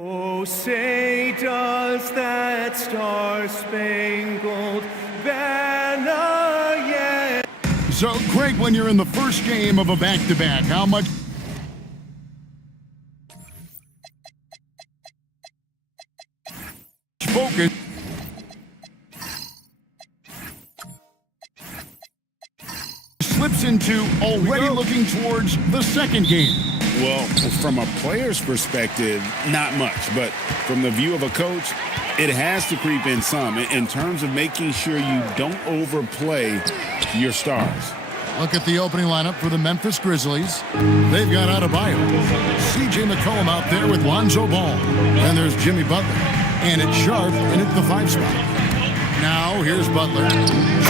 Oh, say does that star-spangled banner yet? So, Craig, when you're in the first game of a back-to-back, how much focus slips into already looking towards the second game? Well, from a player's perspective, not much. But from the view of a coach, it has to creep in some in terms of making sure you don't overplay your stars. Look at the opening lineup for the Memphis Grizzlies. They've got Adebayo, C.J. McCollum out there with Lonzo Ball. Then there's Jimmy Butler. And it's Sharp in at the 5 spot. Now here's Butler.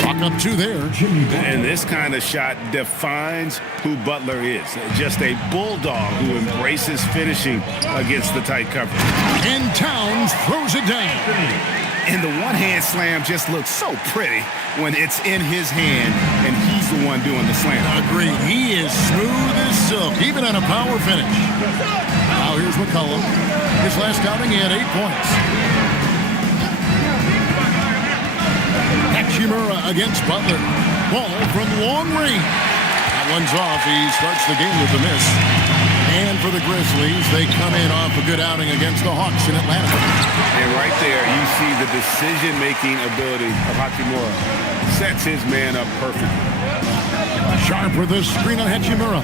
Chalk up 2 there. And this kind of shot defines who Butler is. Just a bulldog who embraces finishing against the tight coverage. And Towns throws it down. And the one-hand slam just looks so pretty when it's in his hand and he's the one doing the slam. Agreed. He is smooth as silk, even on a power finish. Now here's McCollum. His last outing, he had 8 points. Hachimura against Butler. Ball from long range. That one's off. He starts the game with a miss. And for the Grizzlies, they come in off a good outing against the Hawks in Atlanta. And right there, you see the decision-making ability of Hachimura. Sets his man up perfectly. Sharp with a screen on Hachimura.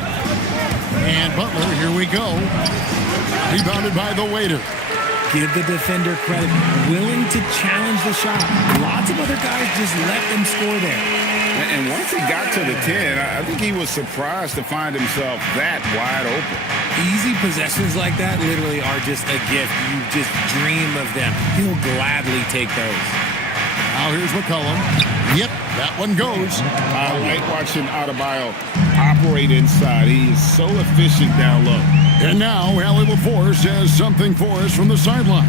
And Butler, here we go. Rebounded by the waiter. Give the defender credit. Willing to challenge the shot. Lots of other guys just let them score there. And once he got to the 10, I think he was surprised to find himself that wide open. Easy possessions like that literally are just a gift. You just dream of them. He'll gladly take those. Now here's McCollum. Yep, that one goes. I like watching Adebayo operate inside. He is so efficient down low. And now Allie LaForce has something for us from the sideline.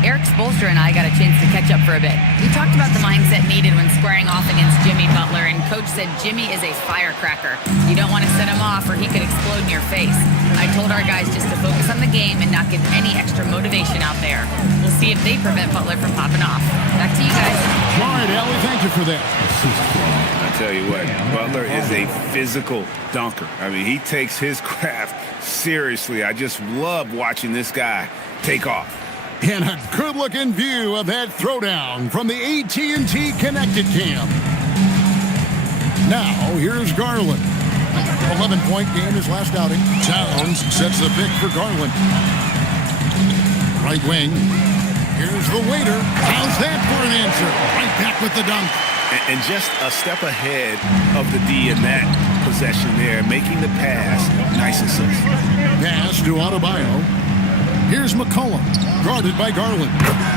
Eric Spoelstra and I got a chance to catch up for a bit. We talked about the mindset needed when squaring off against Jimmy Butler, and Coach said Jimmy is a firecracker. You don't want to set him off or he could explode in your face. I told our guys just to focus on the game and not give any extra motivation out there. We'll see if they prevent Butler from popping off. Back to you guys. All right, Allie, thank you for that. I tell you what, Butler is a physical dunker. I mean, he takes his craft seriously. I just love watching this guy take off. And a good-looking view of that throwdown from the AT&T Connected Cam. Now, here's Garland. 11-point game his last outing. Towns sets the pick for Garland. Right wing. Here's the waiter. How's that for an answer? Right back with the dunk. And just a step ahead of the D in that possession there, making the pass nice and simple. Pass to Adebayo. Here's McCollum, guarded by Garland.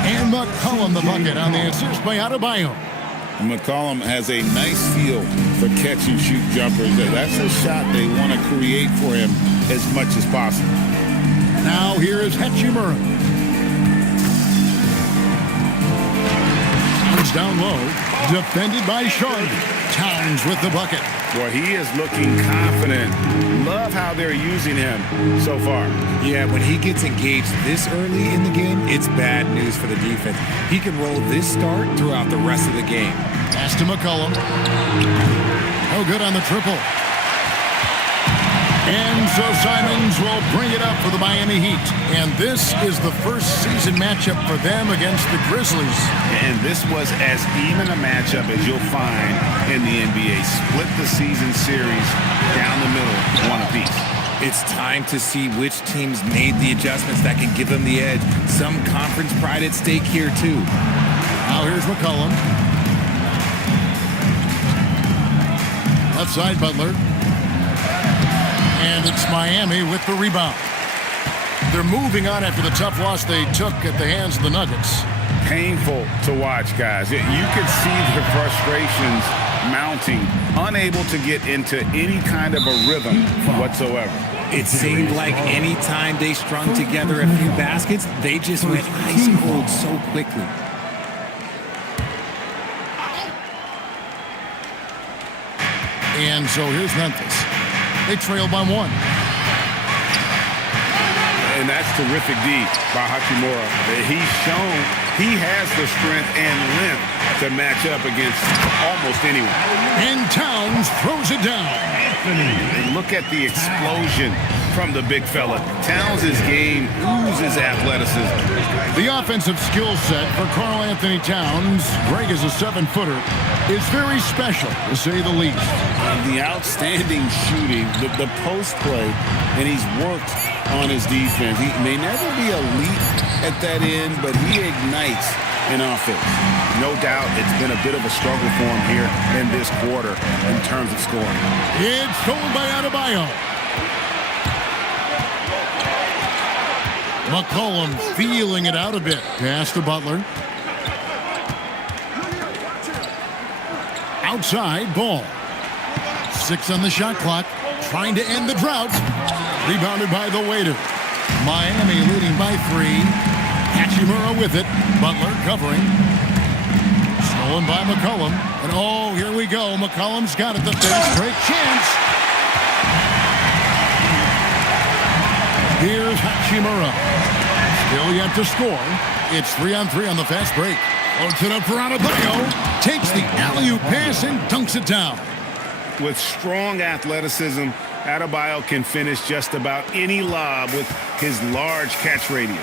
And McCollum the bucket on the assist by Adebayo. McCollum has a nice feel for catch-and-shoot jumpers. That's a shot they want to create for him as much as possible. Now here is Hachimura. Towns down low, defended by Sharp. Towns with the bucket. Well, he is looking confident. Love how they're using him so far. Yeah, when he gets engaged this early in the game, it's bad news for the defense. He can roll this start throughout the rest of the game. Pass to McCollum. No good on the triple. And so Simons will bring it up for the Miami Heat. And this is the first season matchup for them against the Grizzlies. And this was as even a matchup as you'll find in the NBA. Split the season series down the middle, one apiece. It's time to see which teams made the adjustments that can give them the edge. Some conference pride at stake here, too. Now here's McCollum. Left side, Butler. And it's Miami with the rebound. They're moving on after the tough loss they took at the hands of the Nuggets. Painful to watch, guys. You could see the frustrations mounting, unable to get into any kind of a rhythm whatsoever. It seemed like any time they strung together a few baskets, they just went ice cold so quickly. And so here's Memphis. They trail by 1. and that's terrific D by Hachimura. He's shown he has the strength and length to match up against almost anyone. And Towns throws it down. Look at the explosion from the big fella. Towns' game oozes athleticism. The offensive skill set for Karl Anthony Towns, Greg is a 7-footer, is very special, to say the least. The outstanding shooting, the post play, and he's worked on his defense. He may never be elite at that end, but he ignites an offense. No doubt it's been a bit of a struggle for him here in this quarter in terms of scoring. It's stolen by Adebayo. McCollum feeling it out a bit. Pass to Butler. Outside, ball. 6 on the shot clock. Trying to end the drought. Rebounded by the waiter. Miami leading by 3. Hachimura with it. Butler covering. Stolen by McCollum. And oh, here we go. McCollum's got it. The third straight chance. Here's Hachimura. Still yet to score. It's 3-on-3 on the fast break. Floats it up for Adebayo. Takes the alley-oop pass and dunks it down. With strong athleticism, Adebayo can finish just about any lob with his large catch radius.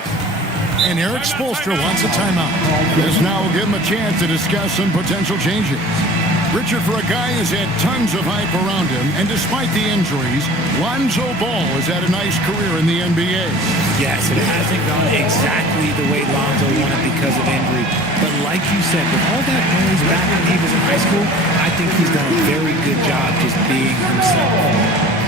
And Eric Spoelstra wants a timeout. This now will give him a chance to discuss some potential changes. Richard, for a guy who's had tons of hype around him, and despite the injuries, Lonzo Ball has had a nice career in the NBA. Yes, it hasn't gone exactly the way Lonzo wanted because of injury. But like you said, with all that noise back when he was in high school, I think he's done a very good job just being himself.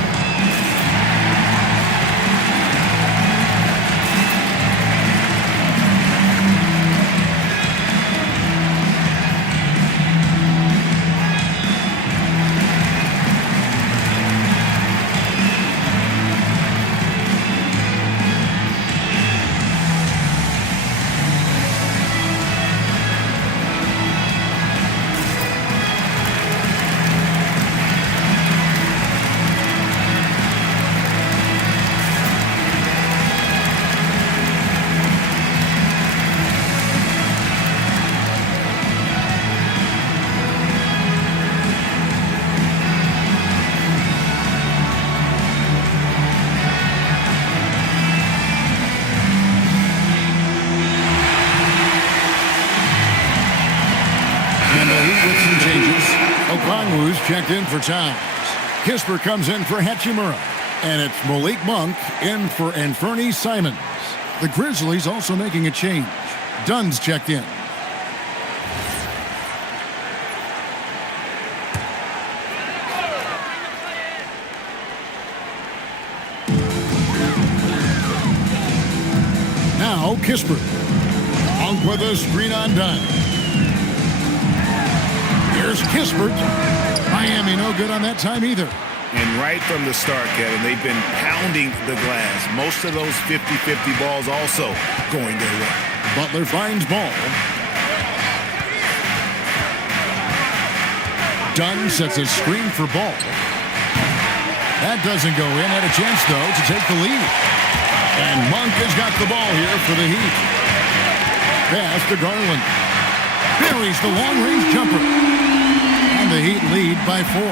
Checked in for Towns. Kisper comes in for Hachimura. And it's Malik Monk in for Anfernee Simons. The Grizzlies also making a change. Dunn's checked in. Now Kisper. Monk with a screen on Dunn. Here's Kispert. Miami no good on that time either. And right from the start, Kevin, they've been pounding the glass. Most of those 50-50 balls also going their way. Butler finds ball. Dunn sets a screen for ball. That doesn't go in. Had a chance, though, to take the lead. And Monk has got the ball here for the Heat. Pass to Garland. Buries the long-range jumper. And the Heat lead by 4.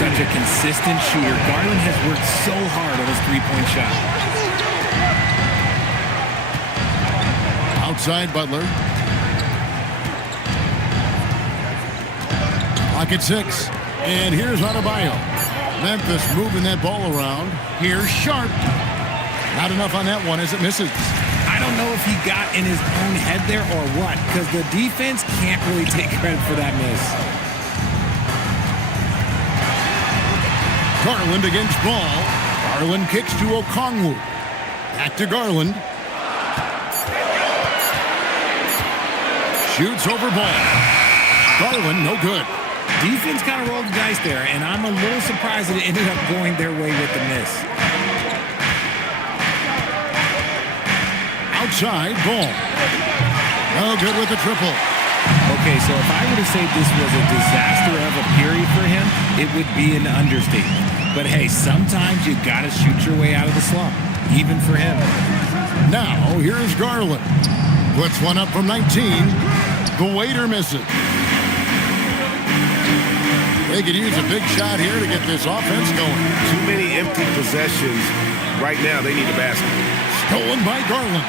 Such a consistent shooter. Garland has worked so hard on his three-point shot. Outside Butler. Clock at 6. And here's Adebayo. Memphis moving that ball around. Here's Sharp. Not enough on that one as it misses. I don't know if he got in his own head there or what, because the defense can't really take credit for that miss. Garland against ball. Garland kicks to Okongwu. Back to Garland. Shoots over ball. Garland, no good. Defense kind of rolled the dice there, and I'm a little surprised that it ended up going their way with the miss. Outside, ball. No good with the triple. Okay, so if I were to say this was a disaster of a period for him, it would be an understatement. But hey, sometimes you got to shoot your way out of the slump, even for him. Now, here's Garland. Puts one up from 19. The waiter misses. They could use a big shot here to get this offense going. Too many empty possessions. Right now, they need a basket. Stolen by Garland.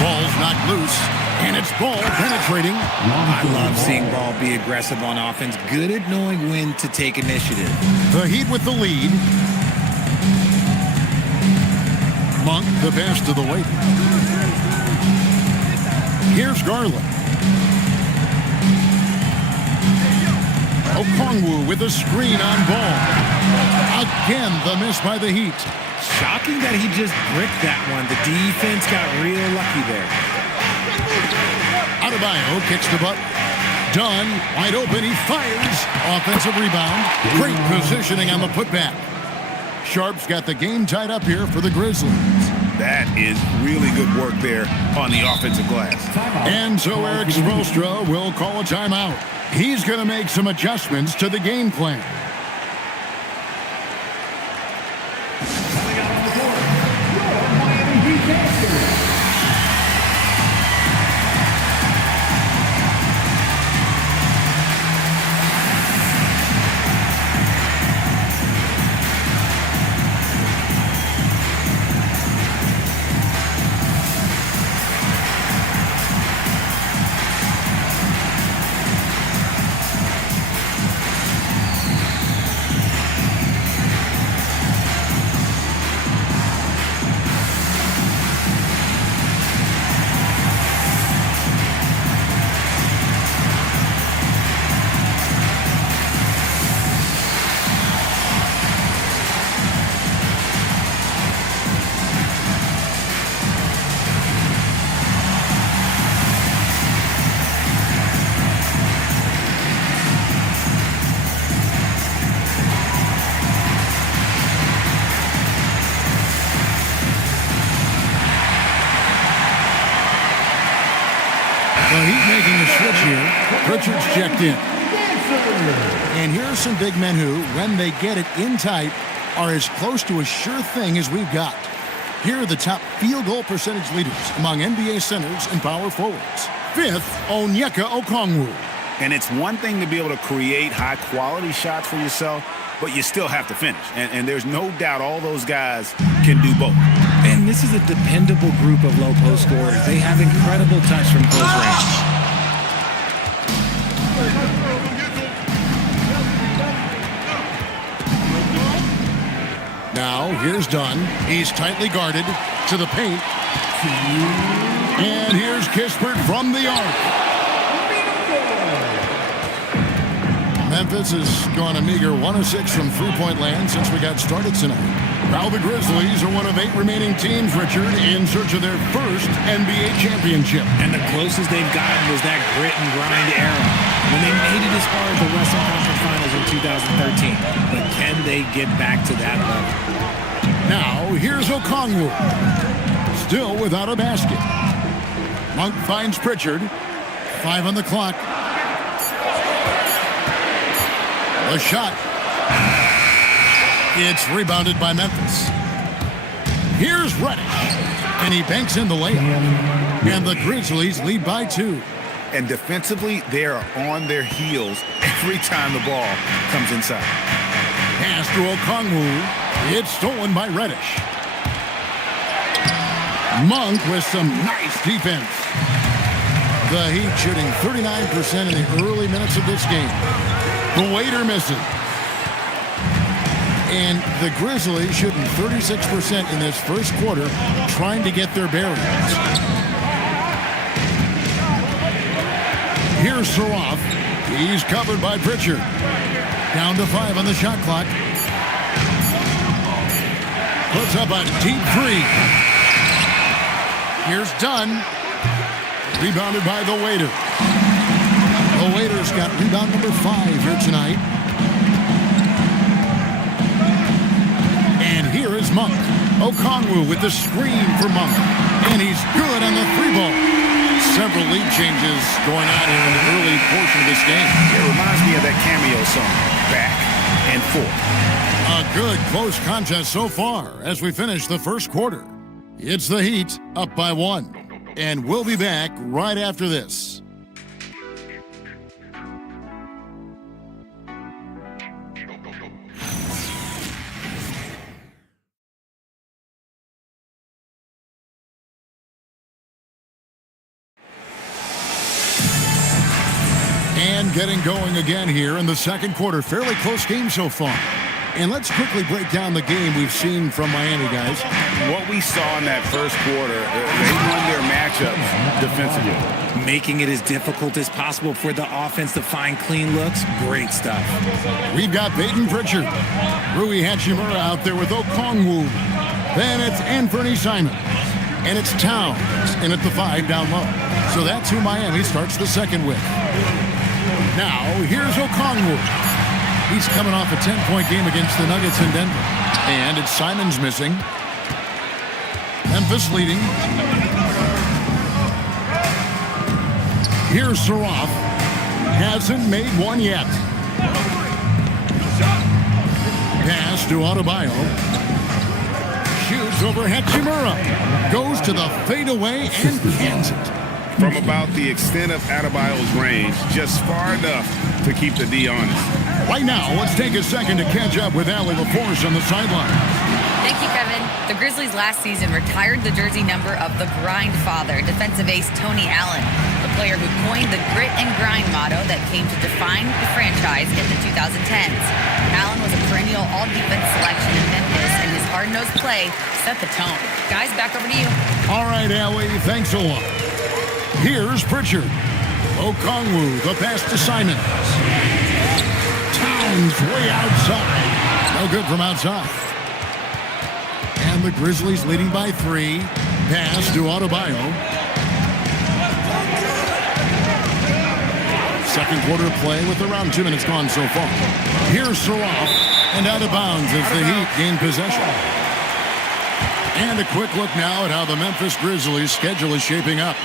Ball's knocked loose, and it's Ball penetrating. I love seeing Ball be aggressive on offense. Good at knowing when to take initiative. The Heat with the lead. Monk, the pass to the waiter. Here's Garland. Okongwu with a screen on Ball. Again, the miss by the Heat. Shocking that he just bricked that one. The defense got real lucky there. Adebayo kicks the butt. Dunn, wide open, he fires. Offensive rebound. Great positioning on the putback. Sharp's got the game tied up here for the Grizzlies. That is really good work there on the offensive glass. And so Eric Spoelstra will call a timeout. He's going to make some adjustments to the game plan. The Heat making a switch here. Pritchard's checked in. And here are some big men who, when they get it in tight, are as close to a sure thing as we've got. Here are the top field goal percentage leaders among NBA centers and power forwards. Fifth, Onyeka Okongwu. And it's one thing to be able to create high-quality shots for yourself, but you still have to finish. And there's no doubt all those guys can do both. And this is a dependable group of low post scorers. They have incredible touch from close range. Now, here's Dunn. He's tightly guarded to the paint. And here's Kispert from the arc. Memphis has gone a meager 1 of 6 from three-point land since we got started tonight. Now the Grizzlies are one of 8 remaining teams, Richard, in search of their first NBA championship. And the closest they've gotten was that grit and grind era when they made it as far as the Western Conference Finals in 2013. But can they get back to that level? Now, here's Okongwu. Still without a basket. Monk finds Pritchard. 5 on the clock. A shot. It's rebounded by Memphis. Here's Reddish. And he banks in the layup. And the Grizzlies lead by 2. And defensively, they are on their heels every time the ball comes inside. Pass to Okongwu. It's stolen by Reddish. Monk with some nice defense. The Heat shooting 39% in the early minutes of this game. The waiter misses. And the Grizzlies shooting 36% in this first quarter, trying to get their bearings. Here's Saroff. He's covered by Pritchard. Down to 5 on the shot clock. Puts up a deep 3. Here's Dunn. Rebounded by the waiter. The waiter's got rebound number 5 here tonight. And here is Monk. Okongwu with the screen for Monk. And he's good on the 3-ball. Several lead changes going on here in the early portion of this game. It reminds me of that cameo song, Back and Forth. A good close contest so far as we finish the first quarter. It's the Heat up by 1. And we'll be back right after this. And getting going again here in the second quarter. Fairly close game so far. And let's quickly break down the game we've seen from Miami, guys. What we saw in that first quarter, they won their matchups defensively. Making it as difficult as possible for the offense to find clean looks. Great stuff. We've got Peyton Pritchard. Rui Hachimura out there with Okongwu. Then it's Anthony Simons. And it's Towns in at the 5 down low. So that's who Miami starts the second with. Now, here's Okongwu. He's coming off a 10-point game against the Nuggets in Denver. And it's Simons missing. Memphis leading. Here's Saroff. Hasn't made one yet. Pass to Adebayo. Shoots over Hachimura. Goes to the fadeaway and cans it. From about the extent of Adebayo's range, just far enough to keep the D honest. Right now, let's take a second to catch up with Allie LaForce on the sideline. Thank you, Kevin. The Grizzlies last season retired the jersey number of the grind father, defensive ace Tony Allen, the player who coined the grit and grind motto that came to define the franchise in the 2010s. Allen was a perennial all-defense selection in Memphis, and his hard-nosed play set the tone. Guys, back over to you. All right, Allie, thanks a lot. Here's Pritchard. Okongwu, the pass to Simons. Towns way outside. No good from outside. And the Grizzlies leading by 3. Pass to Adebayo. Second quarter play with around 2 minutes gone so far. Here's Saroff. And out of bounds as the Heat gain possession. And a quick look now at how the Memphis Grizzlies schedule is shaping up.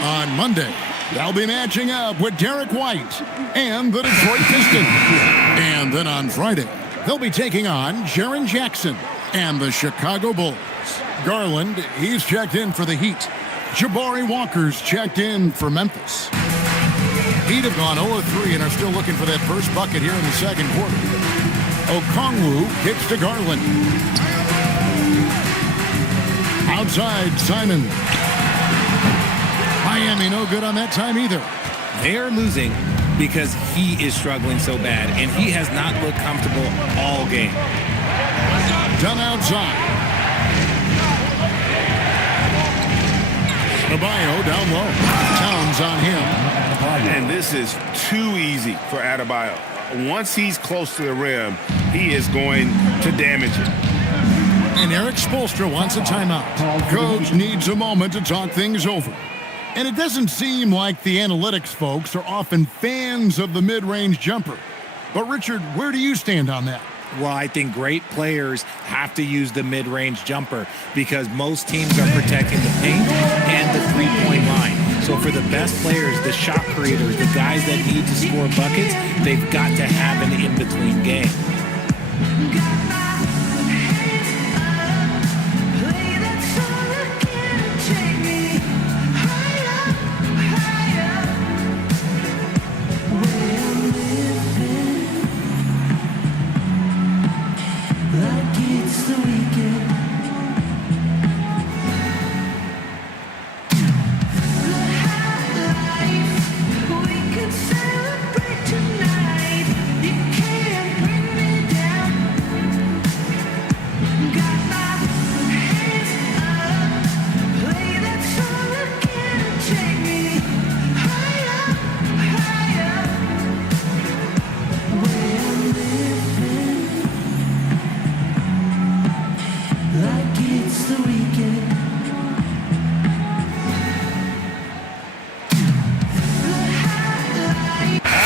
On Monday, they'll be matching up with Derek White and the Detroit Pistons. And then on Friday, they'll be taking on Jaren Jackson and the Chicago Bulls. Garland, he's checked in for the Heat. Jabari Walker's checked in for Memphis. Heat have gone 0-3 and are still looking for that first bucket here in the second quarter. Okongwu kicks to Garland. Outside, Simon. Miami no good on that time either. They're losing because he is struggling so bad, and he has not looked comfortable all game. Done outside. Adebayo down low. Towns on him. And this is too easy for Adebayo. Once he's close to the rim, he is going to damage it. And Eric Spoelstra wants a timeout. Coach needs a moment to talk things over. And it doesn't seem like the analytics folks are often fans of the mid-range jumper. But Richard, where do you stand on that? Well, I think great players have to use the mid-range jumper because most teams are protecting the paint and the three-point line. So for the best players, the shot creators, the guys that need to score buckets, they've got to have an in-between game.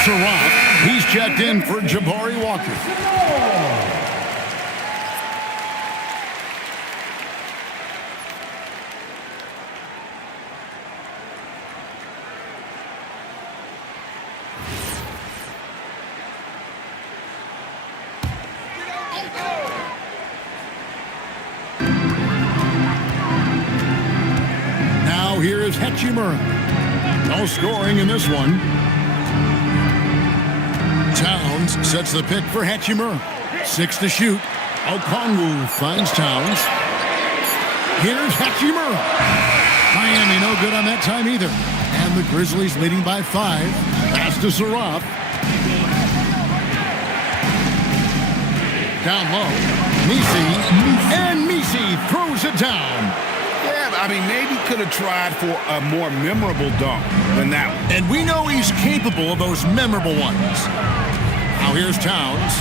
Saroff, he's checked in for Jabari Walker. Hachimura. No scoring in this one. Towns sets the pick for Hachimura. 6 to shoot. Okongwu finds Towns. Here's Hachimura. Miami no good on that time either. And the Grizzlies leading by 5. Pass to Saraf. Down low. Misi. And Misi throws it down. Yeah, I mean, maybe could have tried for a more memorable dunk than that one. And we know he's capable of those memorable ones. Now here's Towns.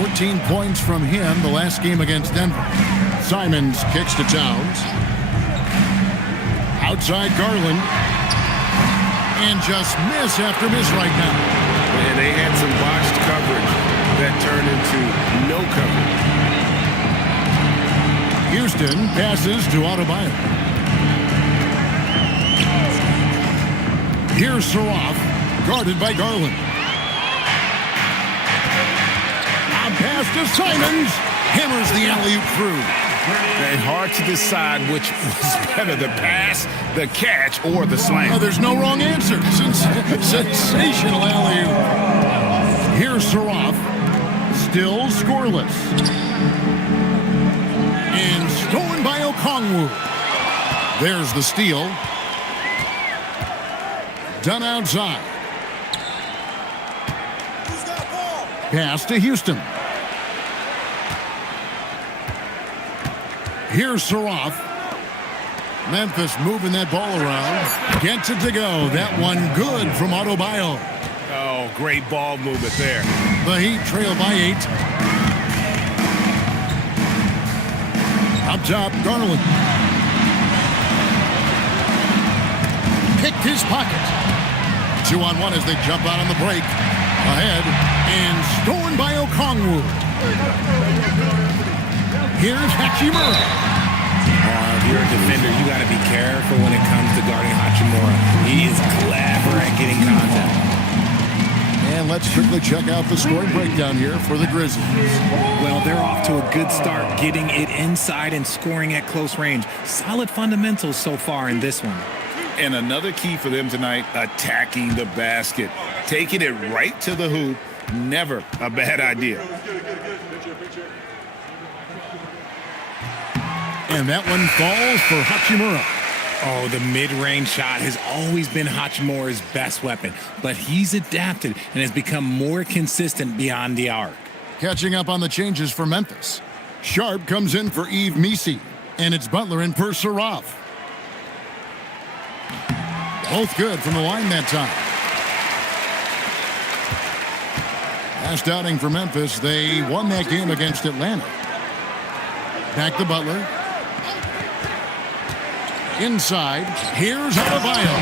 14 points from him the last game against Denver. Simons kicks to Towns. Outside Garland. And just miss after miss right now. And they had some botched coverage that turned into no coverage. Houston passes to Adebayo. Here's Saraf, guarded by Garland. A pass to Simons. Hammers the alley-oop through. And hard to decide which was better, the pass, the catch, or the slam. Oh, there's no wrong answer. Sensational alley-oop. Here's Saraf, still scoreless. And stolen by Okongwu. There's the steal. Done outside. Pass to Houston. Here's Saraf. Memphis moving that ball around. Gets it to go. That one good from Adebayo. Oh, great ball movement there. The Heat trail by 8. Up top, Garland. Picked his pocket. 2-on-1 as they jump out on the break. Ahead and stolen by Okongwu. Here's Hachimura. If you're a defender, you got to be careful when it comes to guarding Hachimura. He is clever at getting contact. And let's quickly check out the scoring breakdown here for the Grizzlies. Well, they're off to a good start, getting it inside and scoring at close range. Solid fundamentals so far in this one. And another key for them tonight, attacking the basket. Taking it right to the hoop, never a bad idea. And that one falls for Hachimura. Oh, the mid-range shot has always been Hachimura's best weapon, but he's adapted and has become more consistent beyond the arc. Catching up on the changes for Memphis. Sharp comes in for Yves Misi, and it's Butler in for Saraf. Both good from the line that time. Last outing for Memphis, they won that game against Atlanta. Back to Butler. Inside, here's Adebayo.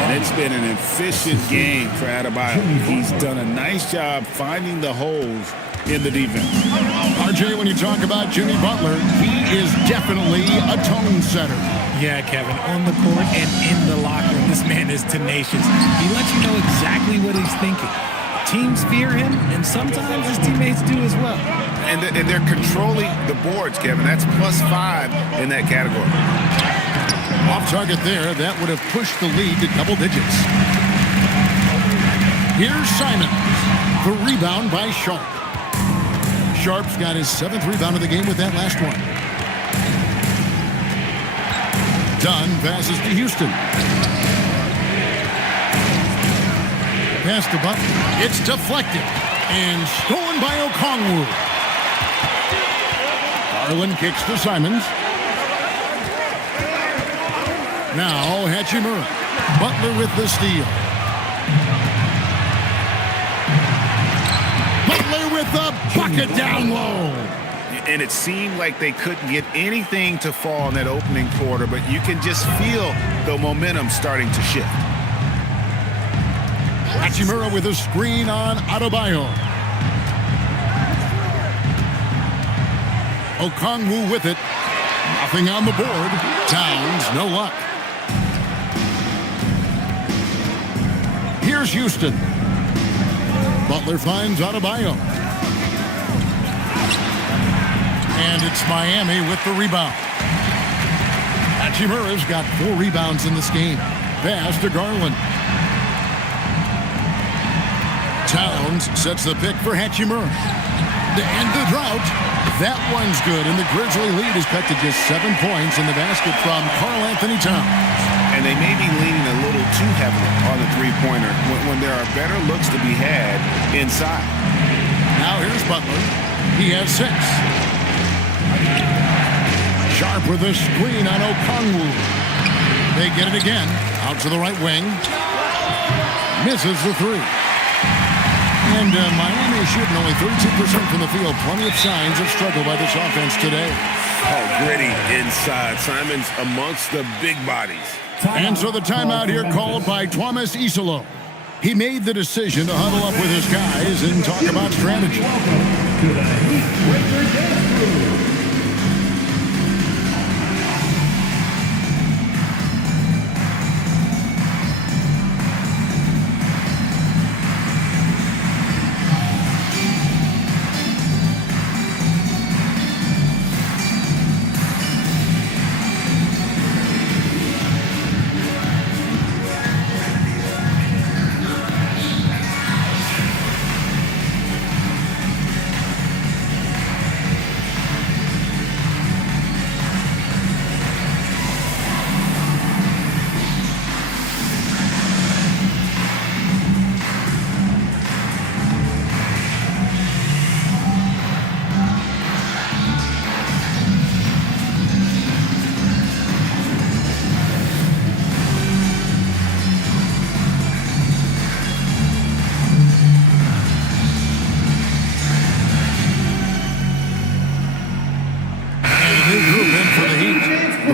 And it's been an efficient game for Adebayo. He's done a nice job finding the holes in the defense. RJ, when you talk about Jimmy Butler, he is definitely a tone setter. Yeah, Kevin, on the court and in the locker room, this man is tenacious. He lets you know exactly what he's thinking. Teams fear him, and sometimes his teammates do as well. And they're controlling the boards, Kevin. That's +5 in that category. Off target there, that would have pushed the lead to double digits. Here's Simons. The rebound by Sharp. Sharp's got his 7th rebound of the game with that last one. Dunn passes to Houston. Pass to Butler. It's deflected and stolen by Okongwu. Garland kicks to Simons. Now Hachimura. Butler with the steal. Butler with the bucket down low. And it seemed like they couldn't get anything to fall in that opening quarter, but you can just feel the momentum starting to shift. Hachimura with a screen on Adebayo. Okongwu with it. Nothing on the board. Towns, no luck. Here's Houston. Butler finds Adebayo. And it's Miami with the rebound. Hachimura's got 4 rebounds in this game. Pass to Garland. Towns sets the pick for Hachimura. To end the drought, that one's good, and the Grizzly lead is cut to just 7 points in the basket from Karl Anthony Towns. And they may be leaning a little too heavily on the three-pointer when there are better looks to be had inside. Now here's Butler. He has 6. Sharp with a screen on Okongwu. They get it again. Out to the right wing. Misses the 3. And Miami shooting only 32% from the field. Plenty of signs of struggle by this offense today. Oh, gritty inside. Simon's amongst the big bodies. And so the timeout here called by Thomas Isolo. He made the decision to huddle up with his guys and talk about strategy.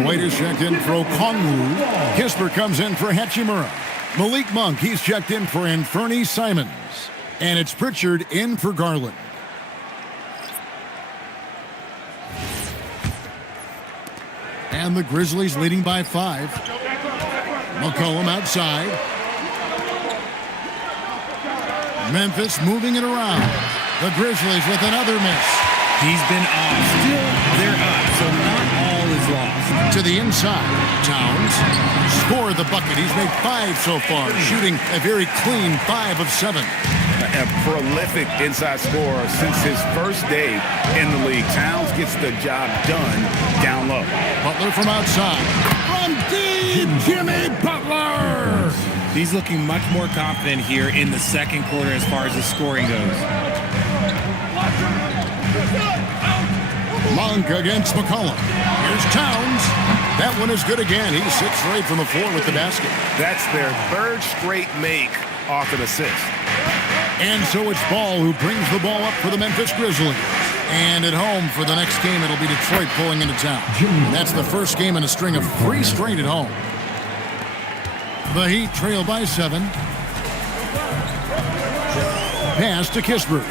Waiters checked in for Okongwu. Kispert comes in for Hachimura. Malik Monk, he's checked in for Anthony Simons. And it's Pritchard in for Garland. And the Grizzlies leading by 5. McCollum outside. Memphis moving it around. The Grizzlies with another miss. He's been off. Still, they're up, so not all is lost. To the inside. Towns scored the bucket. He's made 5 so far, shooting a very clean 5 of 7. A prolific inside scorer since his first day in the league. Towns gets the job done down low. Butler from outside. From deep, Jimmy Butler! He's looking much more confident here in the second quarter as far as his scoring goes. Monk against McCollum. Here's Towns. That one is good again. He's 6 straight from the floor with the basket. That's their 3rd straight make off an assist. And so it's Ball who brings the ball up for the Memphis Grizzlies. And at home for the next game, it'll be Detroit pulling into town. And that's the first game in a string of 3 straight at home. The Heat trail by 7. Pass to Kispert.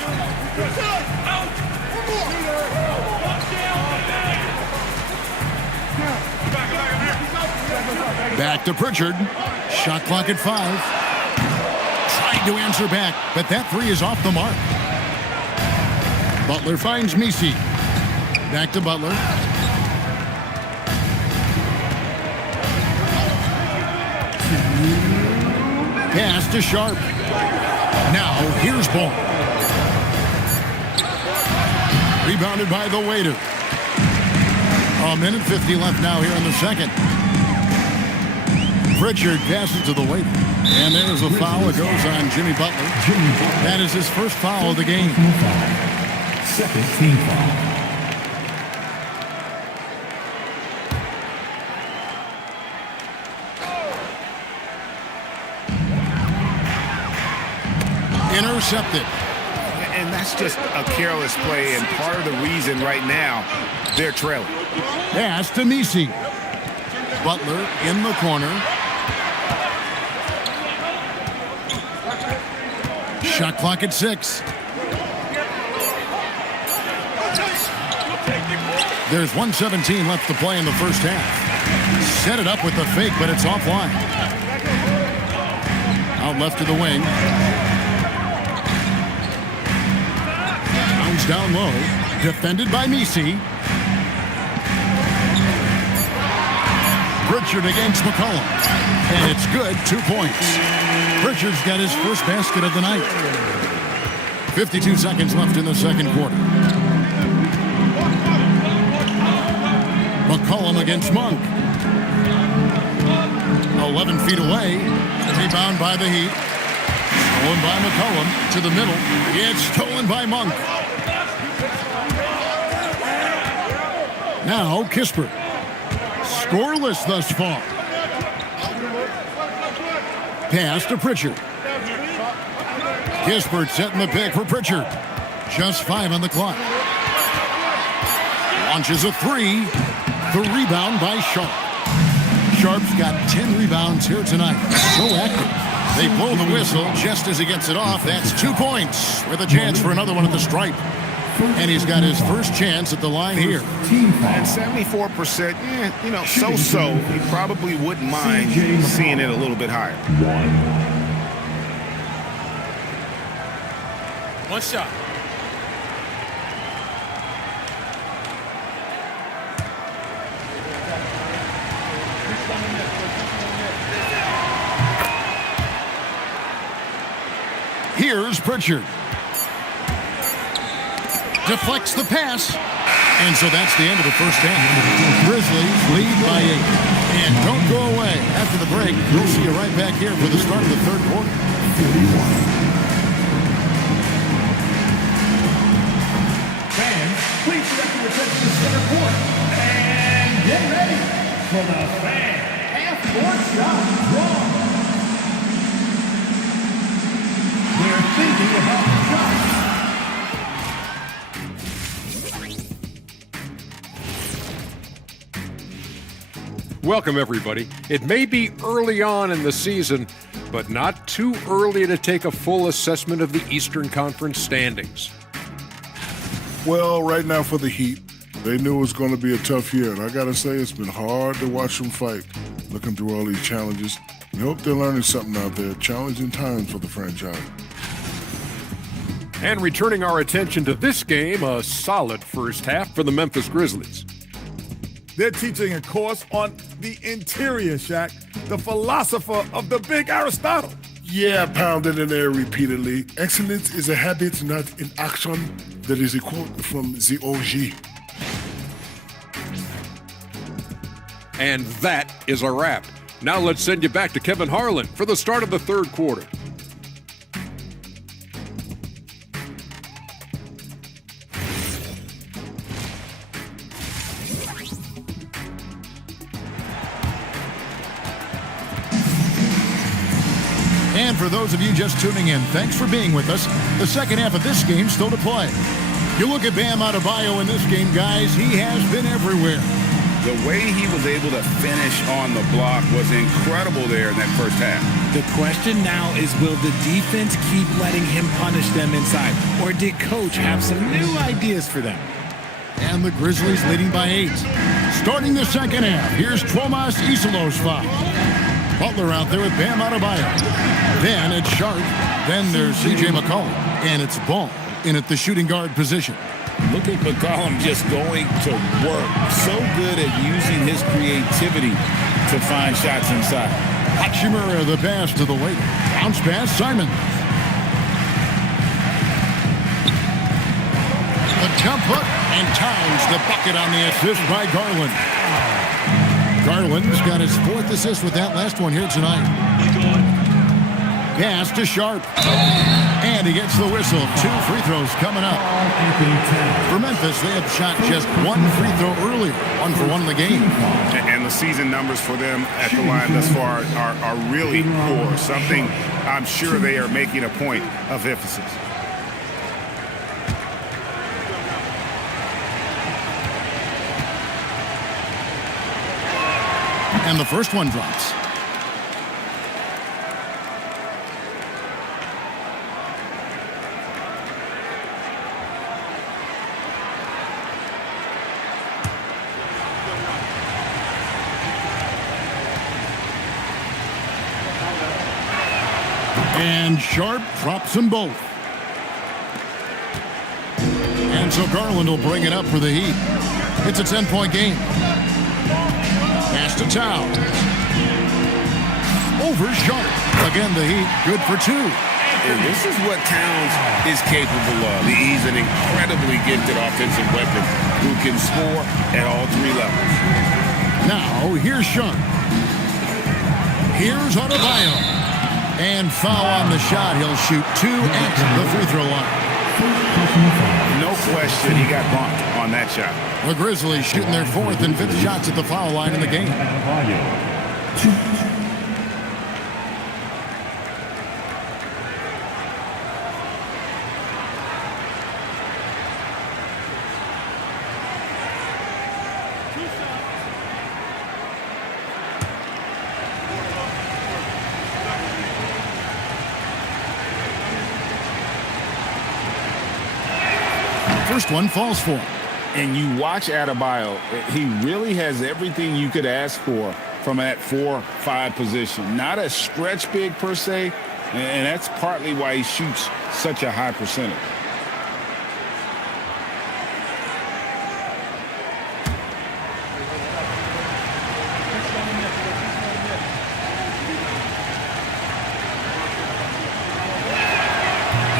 Back to Pritchard. Shot clock at 5. Trying to answer back, but that 3 is off the mark. Butler finds Misi. Back to Butler. Pass to Sharp. Now here's Ball. Rebounded by the Waiter. 1:50 left now here in the second. Pritchard passes to the Waiter. And there's a foul that goes on Jimmy Butler. That is his first foul of the game. Second team foul. Intercepted. And that's just a careless play, and part of the reason right now they're trailing. Pass to Misi. Butler in the corner. Shot clock at 6. There's 1:17 left to play in the first half. Set it up with the fake, but it's offline. Out left to the wing. Towns down low. Defended by Misi. Pritchard against McCollum. And it's good, 2 points. Pritchard's got his first basket of the night. 52 seconds left in the second quarter. McCollum against Monk. 11 feet away. Rebound by the Heat. Stolen by McCollum to the middle. It's stolen by Monk. Now Kispert. Scoreless thus far. Pass to Pritchard. Kispert setting the pick for Pritchard. Just 5 on the clock. Launches a 3. The rebound by Sharp. Sharp's got 10 rebounds here tonight. So active. They blow the whistle just as he gets it off. That's 2 points with a chance for another one at the stripe. And he's got his first chance at the line here. And 74%, so-so. He probably wouldn't mind seeing it a little bit higher. One shot. Here's Pritchard. Deflects the pass. And so that's the end of the first half. Grizzlies lead by 8. And don't go away. After the break, we'll see you right back here for the start of the third quarter. Fans, please direct your attention to center court. And get ready for the fan half-court shot draw. They're thinking about the shot. Welcome, everybody. It may be early on in the season, but not too early to take a full assessment of the Eastern Conference standings. Well, right now for the Heat, they knew it was going to be a tough year, and I got to say it's been hard to watch them fight, looking through all these challenges. We hope they're learning something out there. Challenging times for the franchise. And returning our attention to this game, a solid first half for the Memphis Grizzlies. They're teaching a course on the interior, Shaq, the philosopher of the big Aristotle. Yeah, pounded in there repeatedly. Excellence is a habit, not an action. That is a quote from the OG. And that is a wrap. Now let's send you back to Kevin Harlan for the start of the third quarter. And for those of you just tuning in, thanks for being with us. The second half of this game still to play. You look at Bam Adebayo in this game, guys, he has been everywhere. The way he was able to finish on the block was incredible there in that first half. The question now is, will the defense keep letting him punish them inside? Or did Coach have some new ideas for them? And the Grizzlies leading by 8. Starting the second half, here's Tomas Isolos's foul. Butler out there with Bam Adebayo. Then it's Sharp. Then there's C.J. McCollum. And it's Ball in at the shooting guard position. Look at McCollum just going to work. So good at using his creativity to find shots inside. Hachimura the pass to the late. Bounce pass, Simon. The jump hook and Towns the bucket on the assist by Garland. Garland's got his 4th assist with that last one here tonight. Pass to Sharp. And he gets the whistle. 2 free throws coming up. For Memphis, they have shot just 1 free throw earlier. 1 for 1 in the game. And the season numbers for them at the line thus far are really poor. Something I'm sure they are making a point of emphasis. And the first one drops. And Sharp drops them both. And so Garland will bring it up for the Heat. It's a 10-point game. Pass to Towns. Over Sharp. Again, the Heat good for 2. And this is what Towns is capable of. He's an incredibly gifted offensive weapon who can score at all 3 levels. Now, here's Sharp. Here's Adebayo. And foul on the shot. He'll shoot 2 at the free throw line. No question he got bumped on that shot. The Grizzlies shooting their 4th and 5th shots at the foul line in the game. First one falls for him. And you watch Adebayo, he really has everything you could ask for from that 4-5 position. Not a stretch big per se, and that's partly why he shoots such a high percentage.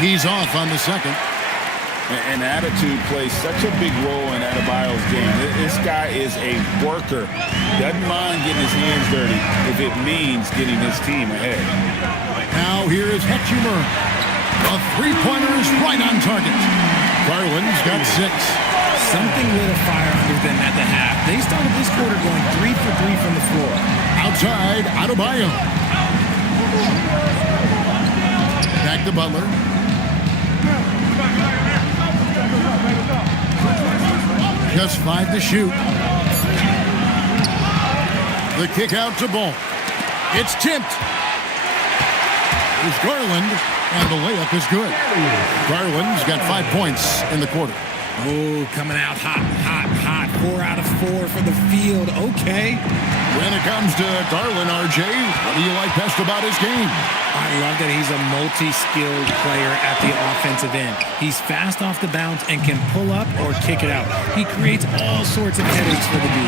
He's off on the second. And attitude plays such a big role in Adebayo's game. This guy is a worker. Doesn't mind getting his hands dirty if it means getting his team ahead. Now here is Hechumer. A three-pointer is right on target. Garland's got 6. Something lit a fire under them at the half. They started this quarter going 3 for 3 from the floor. Outside, Adebayo. Back to Butler. Just 5 to shoot. The kick out to Ball. It's tipped. There's Garland, and the layup is good. Garland's got 5 points in the quarter. Oh, coming out hot, hot, hot. 4 out of 4 for the field. Okay. When it comes to Garland, RJ, what do you like best about his game? I love that he's a multi-skilled player at the offensive end. He's fast off the bounce and can pull up or kick it out. He creates all sorts of headaches for the D.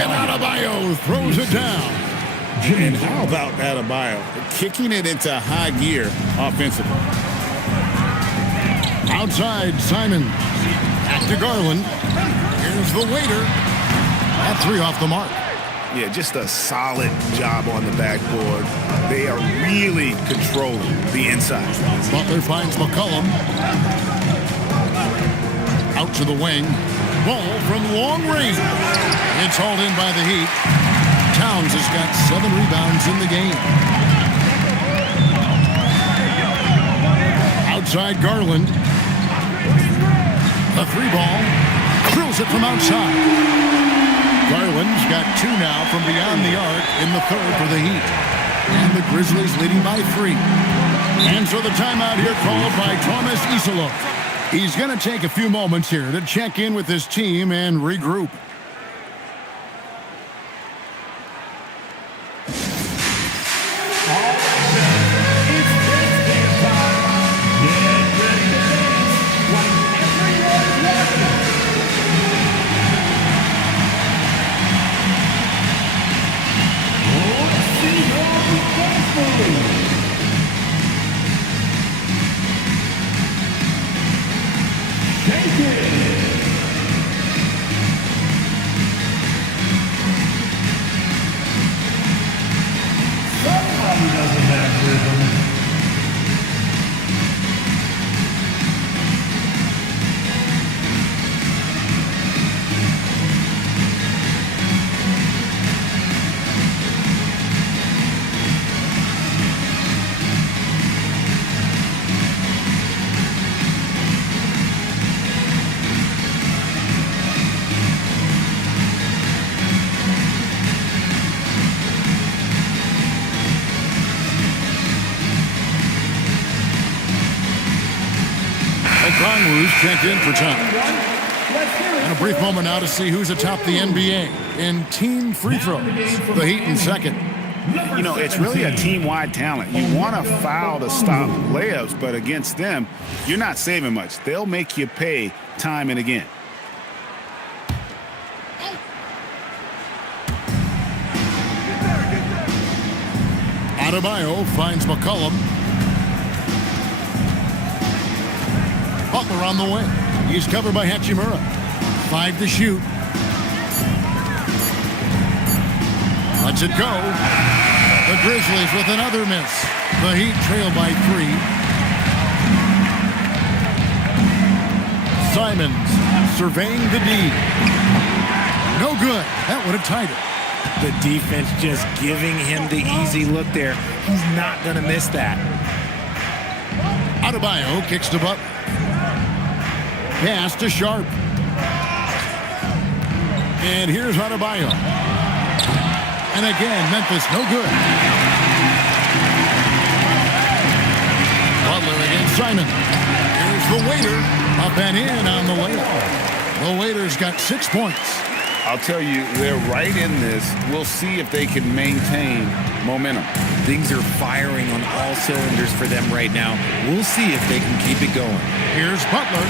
And Adebayo throws it down. And how about Adebayo kicking it into high gear offensively? Outside, Simon. Back to Garland. Here's the waiter. That 3 off the mark. Yeah, just a solid job on the backboard. They are really controlling the inside. Butler finds McCollum. Out to the wing. Ball from long range. It's hauled in by the Heat. Towns has got 7 rebounds in the game. Outside Garland. The 3 ball. Drills it from outside. Garland's got 2 now from beyond the arc in the 3rd for the Heat. And the Grizzlies leading by 3. And so the timeout here called by Thomas Isolo. He's going to take a few moments here to check in with his team and regroup. Checked in for time. And a brief moment now to see who's atop the NBA in team free throws. The Heat in second. You know, it's really a team-wide talent. You want to foul to stop layups, but against them, you're not saving much. They'll make you pay time and again. Adebayo finds McCollum. Butler on the wing. He's covered by Hachimura. 5 to shoot. Lets it go. The Grizzlies with another miss. The Heat trail by 3. Simons surveying the D. No good. That would have tied it. The defense just giving him the easy look there. He's not going to miss that. Adebayo kicks to Butler. Pass to Sharp. And here's Adebayo. And again, Memphis, no good. Butler against Simon. Here's the waiter. Up and in on the layup. The waiter's got 6 points. I'll tell you, they're right in this. We'll see if they can maintain momentum. Things are firing on all cylinders for them right now. We'll see if they can keep it going. Here's Butler.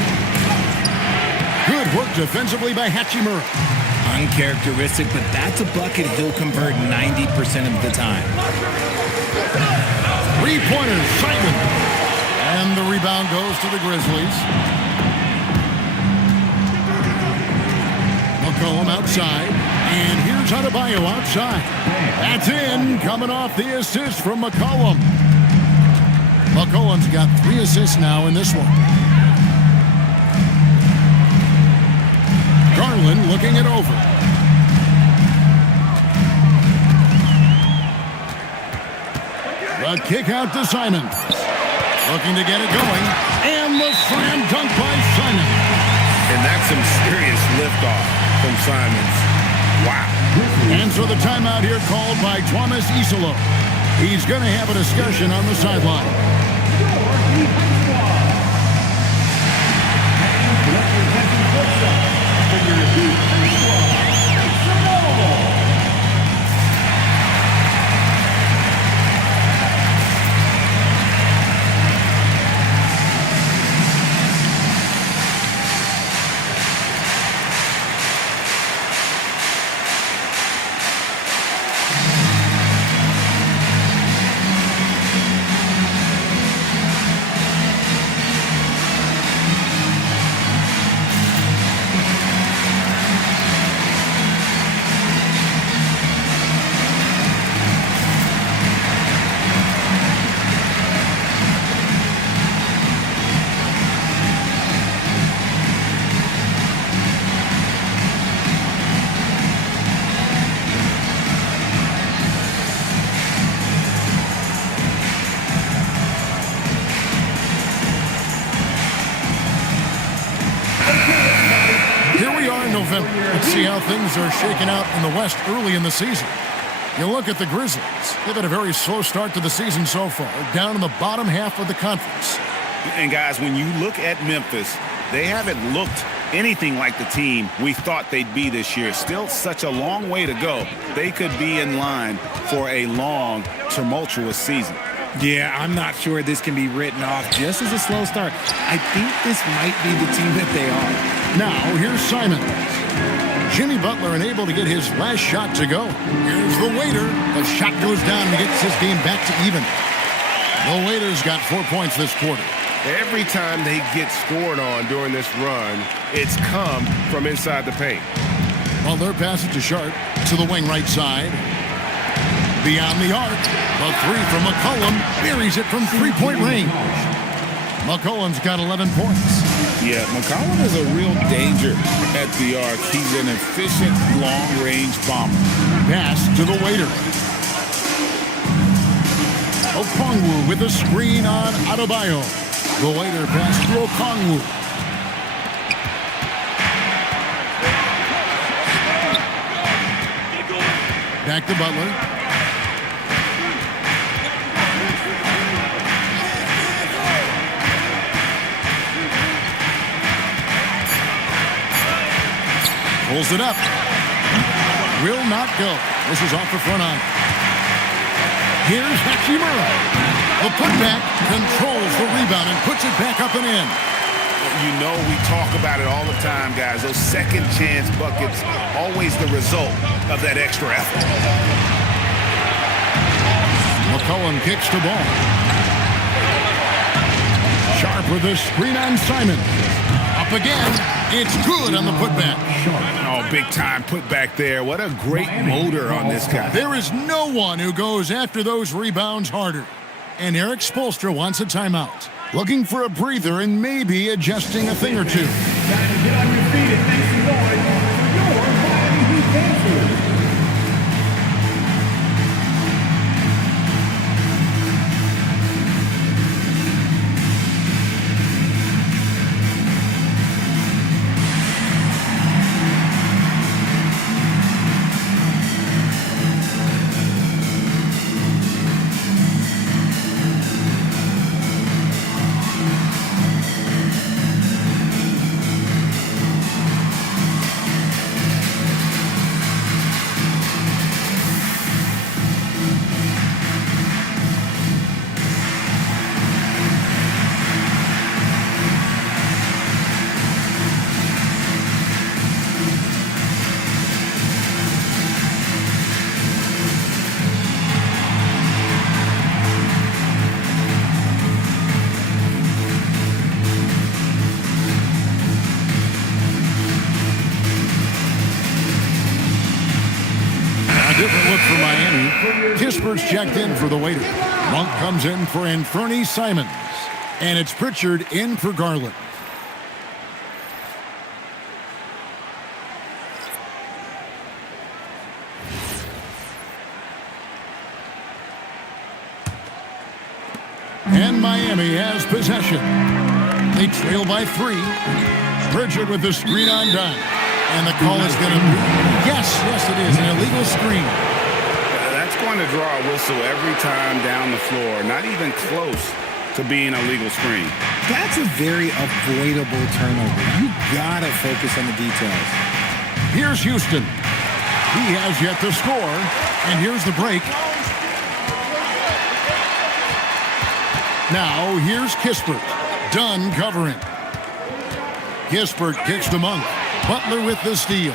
Good work defensively by Hachimura. Uncharacteristic, but that's a bucket he'll convert 90% of the time. 3-pointers, Simon. And the rebound goes to the Grizzlies. McCollum outside. And here's Adebayo outside. That's in, coming off the assist from McCollum. McCollum's got 3 assists now in this one. Garland looking it over. The kick out to Simon. Looking to get it going. And the slam dunk by Simon. And that's some serious liftoff from Simons. Wow. And so the timeout here called by Thomas Isolo. He's going to have a discussion on the sideline. Let's see how things are shaking out in the West early in the season. You look at the Grizzlies. They've had a very slow start to the season so far, down in the bottom half of the conference. And guys, when you look at Memphis, they haven't looked anything like the team we thought they'd be this year. Still such a long way to go. They could be in line for a long, tumultuous season. Yeah, I'm not sure this can be written off just as a slow start. I think this might be the team that they are. Now, here's Simon. Jimmy Butler unable to get his last shot to go. Here's the waiter. The shot goes down and gets his game back to even. The waiter's got 4 points this quarter. Every time they get scored on during this run, it's come from inside the paint. Butler passes to Sharp to the wing right side. Beyond the arc. The 3 from McCollum buries it from 3-point range. McCollum's got 11 points. Yeah, McCollum is a real danger at the arc. He's an efficient long-range bomber. Pass to the waiter. Okongwu with a screen on Adebayo. The waiter pass to Okongwu. Back to Butler. Pulls it up. Will not go. This is off the front eye. Here's Hachimura. The putback controls the rebound and puts it back up and in. You know we talk about it all the time, guys. Those second chance buckets, always the result of that extra effort. McCollum kicks the ball. Sharp with a screen on Simon. Up again. It's good on the putback. Oh, big time putback there. What a great motor on this guy. There is no one who goes after those rebounds harder. And Eric Spoelstra wants a timeout. Looking for a breather and maybe adjusting a thing or two. Time to get on your feet and make some noise for your Miami Heat dancers. Different look for Miami. Kispert's checked in for the waiter. Monk comes in for Anthony Simons. And it's Pritchard in for Garland. And Miami has possession. They trail by 3. Pritchard with the screen on Dunn. And the call is going to be, yes, it is, an illegal screen. That's going to draw a whistle every time down the floor. Not even close to being a legal screen. That's a very avoidable turnover. You got to focus on the details. Here's Houston. He has yet to score. And here's the break. Now, here's Kispert. Dunn covering. Kispert kicks to Monk. Butler with the steal.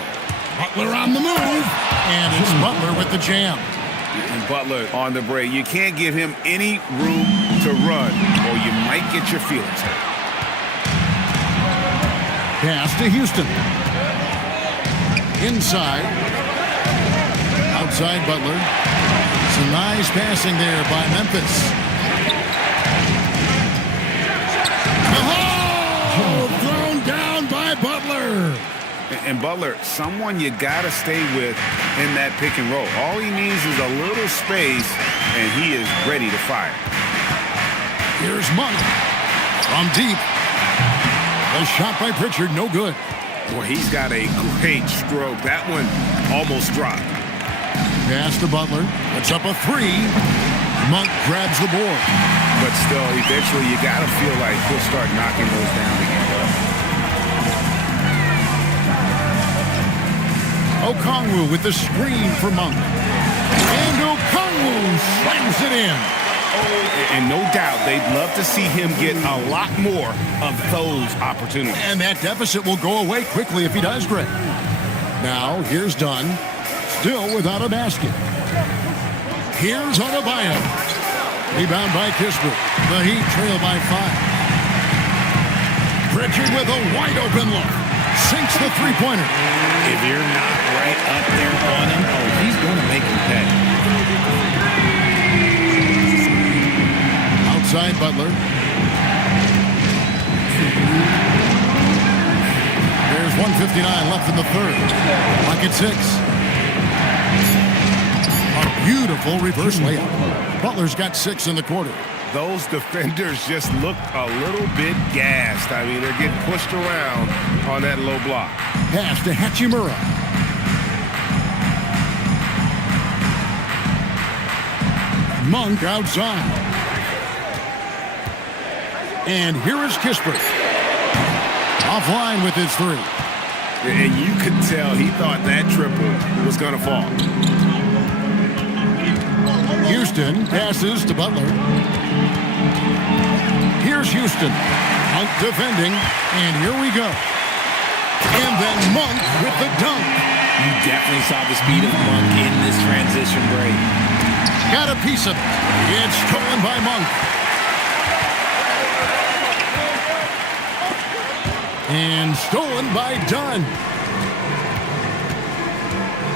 Butler on the move. And it's Butler with the jam. And Butler on the break. You can't give him any room to run or you might get your feelings hurt. Pass to Houston. Inside. Outside Butler. Some nice passing there by Memphis. Oh! Thrown down by Butler. And Butler, someone you got to stay with in that pick and roll. All he needs is a little space, and he is ready to fire. Here's Monk from deep. The shot by Pritchard, no good. Boy, he's got a great stroke. That one almost dropped. Pass to Butler. Puts up a 3. Monk grabs the board. But still, eventually, you got to feel like he'll start knocking those down again. Okongwu with the screen for Monk. And Okongwu slams it in. And no doubt, they'd love to see him get a lot more of those opportunities. And that deficit will go away quickly if he does, Greg. Now, here's Dunn. Still without a basket. Here's Adebayo. Rebound by Kispert. The Heat trail by 5. Pritchard with a wide-open look. Sinks the three-pointer. If you're not right up there on him, he's going to make him pay. Outside Butler. There's 1:59 left in the third. Clock at 6. A beautiful reverse layup. Butler's got 6 in the quarter. Those defenders just looked a little bit gassed. I mean, they're getting pushed around on that low block. Pass to Hachimura. Monk outside. And here is Kispert. Offline with his 3. And you could tell he thought that triple was going to fall. Houston passes to Butler. Here's Houston. Monk defending. And here we go. And then Monk with the dunk. You definitely saw the speed of Monk in this transition break. Got a piece of it. It's stolen by Monk. And stolen by Dunn.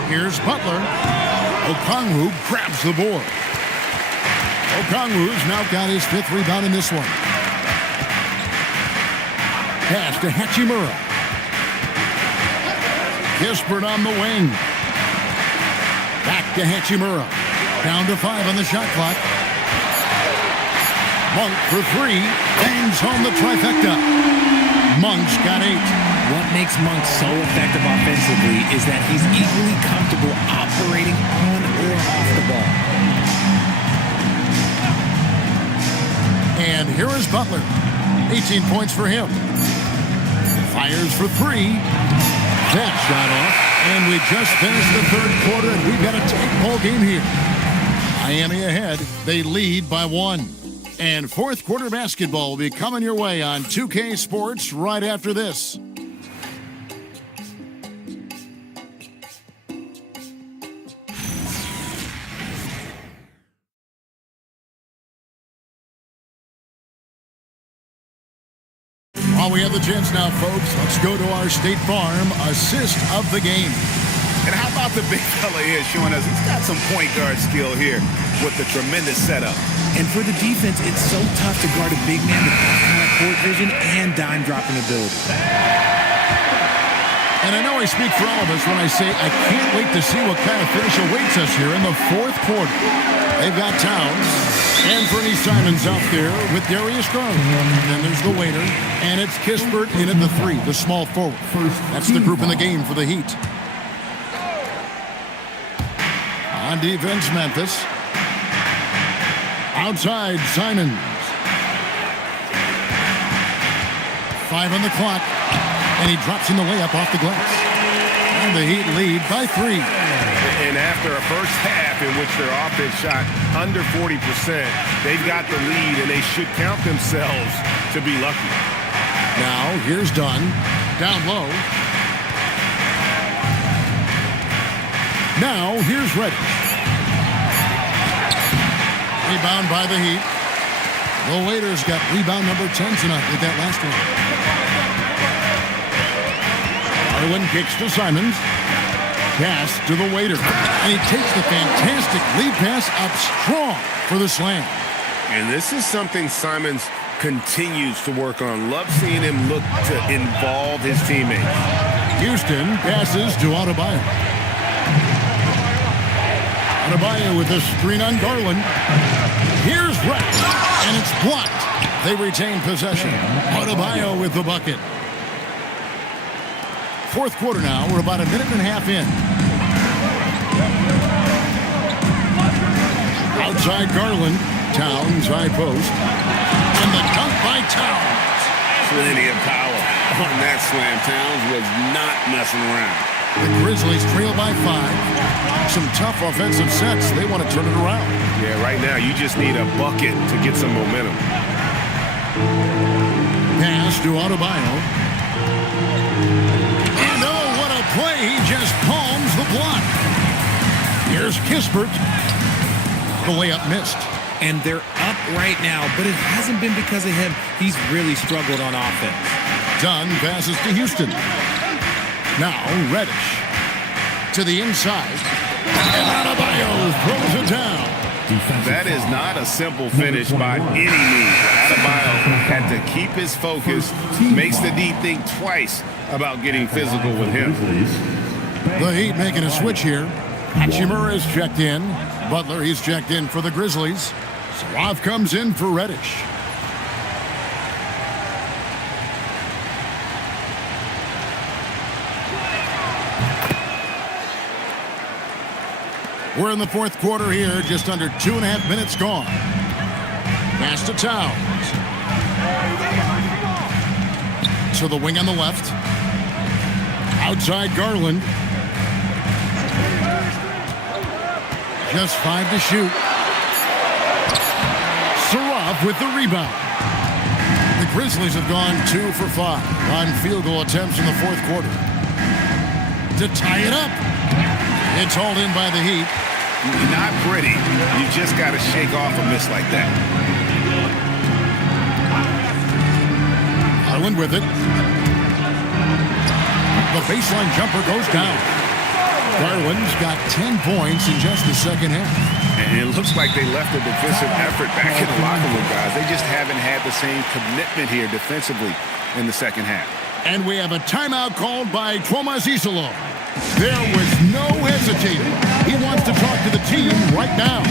Here's Butler. Okongwu grabs the board. Okongwu's now got his 5th rebound in this one. Pass to Hachimura. Kispert on the wing. Back to Hachimura. Down to 5 on the shot clock. Monk for 3. Bangs home the trifecta. Monk's got 8. What makes Monk so effective offensively is that he's equally comfortable operating on or off the ball. And here is Butler. 18 points for him. Fires for 3. That shot off. And we just finished the 3rd quarter, and we've got a tight ball game here. Miami ahead. They lead by 1. And 4th quarter basketball will be coming your way on 2K Sports right after this. While we have the chance now, folks, let's go to our State Farm assist of the game. And how about the big fella here showing us he's got some point guard skill here with the tremendous setup. And for the defense, it's so tough to guard a big man with that kind of court vision and dime dropping ability. And I know I speak for all of us when I say I can't wait to see what kind of finish awaits us here in the 4th quarter. They've got Towns and Bernie Simons out there with Darius Garland. Then there's the waiter, and it's Kispert in at the 3, the small forward. That's the group in the game for the Heat. On defense, Memphis. Outside, Simons. 5 on the clock, and he drops in the layup off the glass. And the Heat lead by 3. And after a first half in which their offense shot under 40%, they've got the lead, and they should count themselves to be lucky. Now, here's Dunn. Down low. Now, here's Reddish. Rebound by the Heat. The Waiters got rebound number 10 tonight with that last one. Irwin kicks to Simons. Pass to the Waiter. And he takes the fantastic lead pass up strong for the slam. And this is something Simons continues to work on. Love seeing him look to involve his teammates. Houston passes to Adebayo. Adebayo with a screen on Garland. Here's Rex, and it's blocked. They retain possession. Adebayo with the bucket. 4th quarter now. We're about a minute and a half in. Outside Garland. Towns, high post. And the dunk by Towns. Plenty of power on that slam. Towns was not messing around. The Grizzlies trail by 5. Some tough offensive sets. They want to turn it around. Yeah, right now you just need a bucket to get some momentum. Pass to Adebayo. And oh, what a play. He just palms the block. Here's Kispert. The layup missed. And they're up right now, but it hasn't been because of him. He's really struggled on offense. Dunn passes to Houston. Now Reddish to the inside. And Adebayo throws it down. That is not a simple finish by any means. Adebayo had to keep his focus, makes the D think twice about getting physical with him. The Heat making a switch here. Hachimura is checked in. Butler, he's checked in for the Grizzlies. Suave comes in for Reddish. We're in the 4th quarter here, just under 2.5 minutes gone. Pass to Towns. To the wing on the left. Outside Garland. Just 5 to shoot. Saraf with the rebound. The Grizzlies have gone 2 for 5 on field goal attempts in the 4th quarter. To tie it up. It's hauled in by the Heat. Not pretty. You just got to shake off a miss like that. Garland with it. The baseline jumper goes down. Garland's got 10 points in just the second half. And it looks like they left the defensive effort back in the locker room, guys. They just haven't had the same commitment here defensively in the second half. And we have a timeout called by Tomas Isolo. There was no hesitating. He wants to talk to the team right now.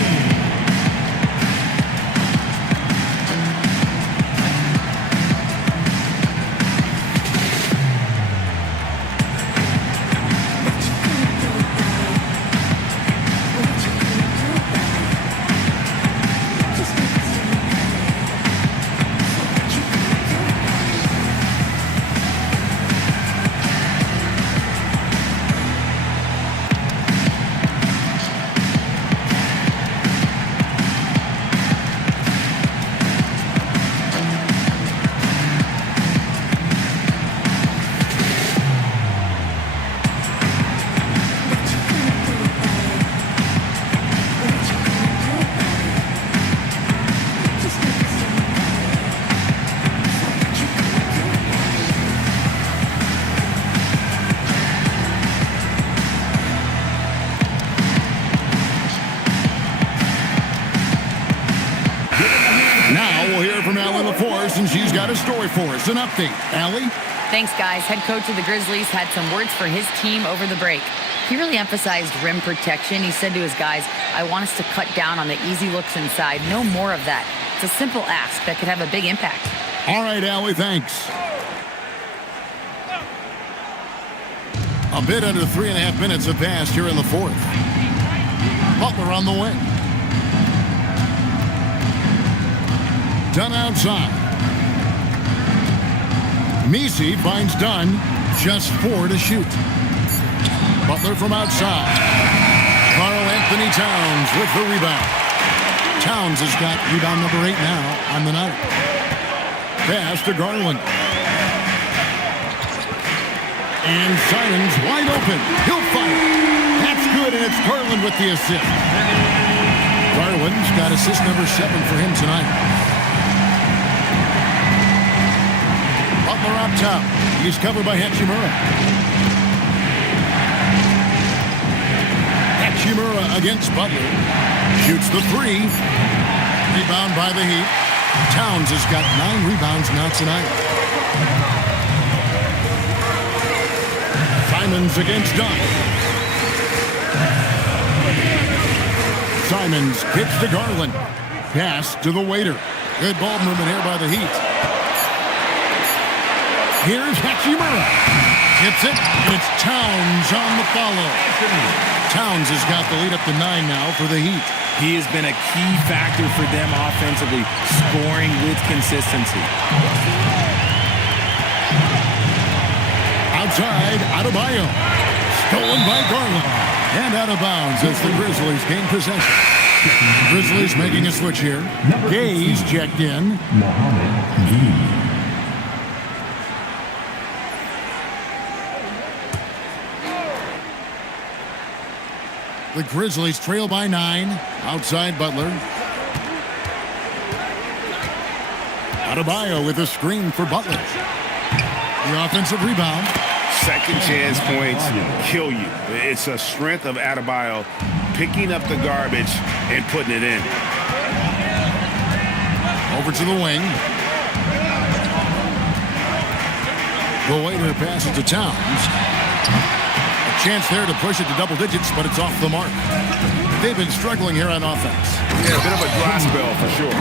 And she's got a story for us. An update. Allie? Thanks, guys. Head coach of the Grizzlies had some words for his team over the break. He really emphasized rim protection. He said to his guys, I want us to cut down on the easy looks inside. No more of that. It's a simple ask that could have a big impact. All right, Allie, thanks. A bit under 3.5 minutes have passed here in the fourth. Butler on the wing. Dunn outside. Messi finds Dunn. Just 4 to shoot. Butler from outside. Karl Anthony Towns with the rebound. Towns has got rebound number 8 now on the night. Pass to Garland. And Simons wide open. He'll fire. That's good, and it's Garland with the assist. Garland's got assist number 7 for him tonight. Butler up top. He's covered by Hachimura. Hachimura against Butler. Shoots the 3. Rebound by the Heat. Towns has got 9 rebounds now tonight. Simons against Dunn. Simons kicks to Garland. Pass to the waiter. Good ball movement here by the Heat. Here's Hachimura. Hits it, and it's Towns on the follow. Towns has got the lead up to 9 now for the Heat. He has been a key factor for them offensively, scoring with consistency. Outside, Adebayo. Stolen by Garland. And out of bounds as the Grizzlies gain possession. Grizzlies making a switch here. Gaze checked in. The Grizzlies trail by 9. Outside Butler. Adebayo with a screen for Butler. The offensive rebound. Second chance points kill you. It's a strength of Adebayo picking up the garbage and putting it in. Over to the wing. The waiter passes to Towns. A chance there to push it to double digits, but it's off the mark. They've been struggling here on offense. Yeah, a bit of a dry spell for sure.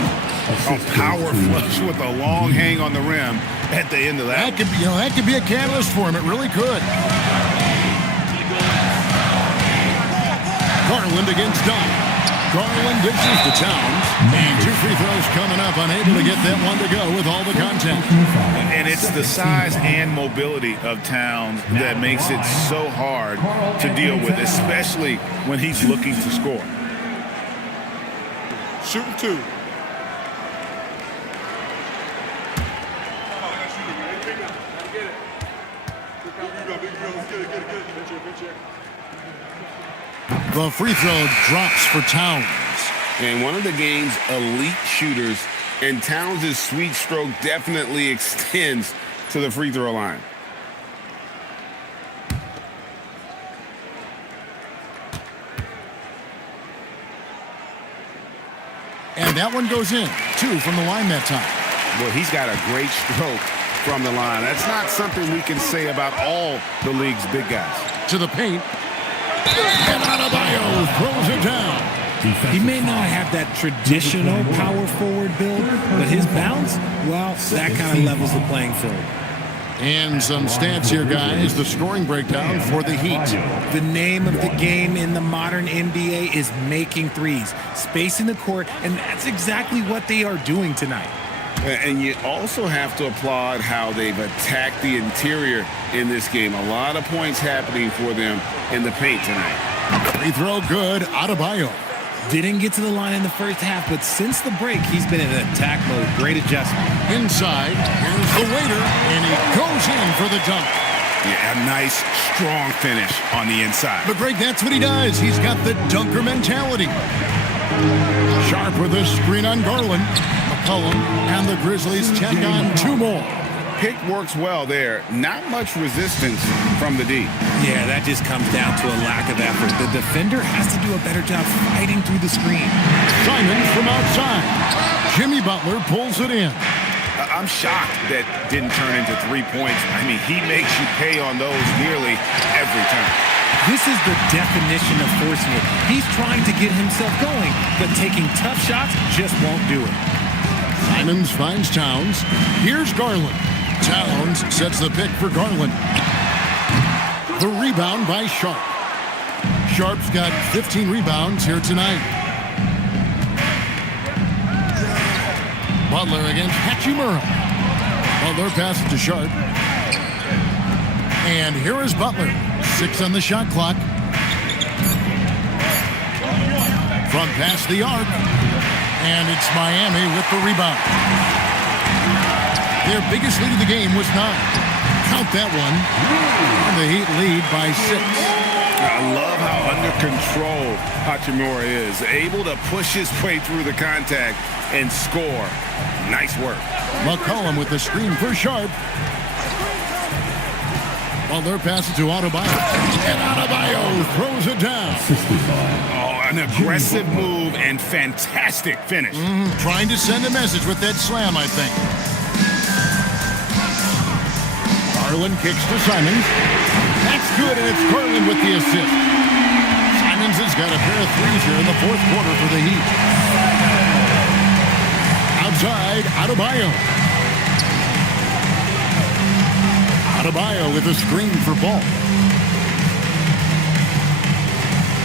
A power flush with a long hang on the rim at the end of that. That could be a catalyst for him. It really could. Garland against Dunn. Garland dishes to Towns. And 2 free throws coming up. Unable to get that one to go with all the contact. And it's the size and mobility of Towns that makes it so hard to deal with, especially when he's looking to score. Shooting 2. The free throw drops for Towns. And one of the game's elite shooters, and Towns' sweet stroke definitely extends to the free throw line. And that one goes in. 2 from the line that time. Well, he's got a great stroke from the line. That's not something we can say about all the league's big guys. To the paint. And Adebayo throws it down. He may not have that traditional power forward build, but his bounce, well, that kind of levels the playing field. And some stats here, guys. The scoring breakdown for the Heat. The name of the game in the modern NBA is making threes, spacing the court, and that's exactly what they are doing tonight. And you also have to applaud how they've attacked the interior in this game. A lot of points happening for them in the paint tonight. Free throw good. Adebayo. Didn't get to the line in the first half, but since the break, he's been in attack mode. Great adjustment. Inside, here's the waiter, and he goes in for the dunk. Yeah, a nice, strong finish on the inside. But Greg, that's what he does. He's got the dunker mentality. Sharp with a screen on Garland. McCollum and the Grizzlies check on 2 more. Pick works well there. Not much resistance from the D. Yeah, that just comes down to a lack of effort. The defender has to do a better job fighting through the screen. Simons from outside. Jimmy Butler pulls it in. I'm shocked that didn't turn into 3 points. I mean, he makes you pay on those nearly every time. This is the definition of forcing it. He's trying to get himself going, but taking tough shots just won't do it. Simons finds Towns. Here's Garland. Towns sets the pick for Garland. The rebound by Sharp. Sharp's got 15 rebounds here tonight. Butler against Hachimura. Butler passes to Sharp. And here is Butler. 6 on the shot clock. From past the arc. And it's Miami with the rebound. Their biggest lead of the game was 9. Count that one. And the Heat lead by 6. I love how under control Hachimura is. Able to push his way through the contact and score. Nice work. McCollum with the screen for Sharp. Butler passes to Adebayo. And Adebayo throws it down. Oh, an aggressive move and fantastic finish. Trying to send a message with that slam, I think. Garland kicks to Simons. That's good, and it's Garland with the assist. Simons has got a pair of threes here in the 4th quarter for the Heat. Outside, Adebayo. Adebayo with a screen for Ball.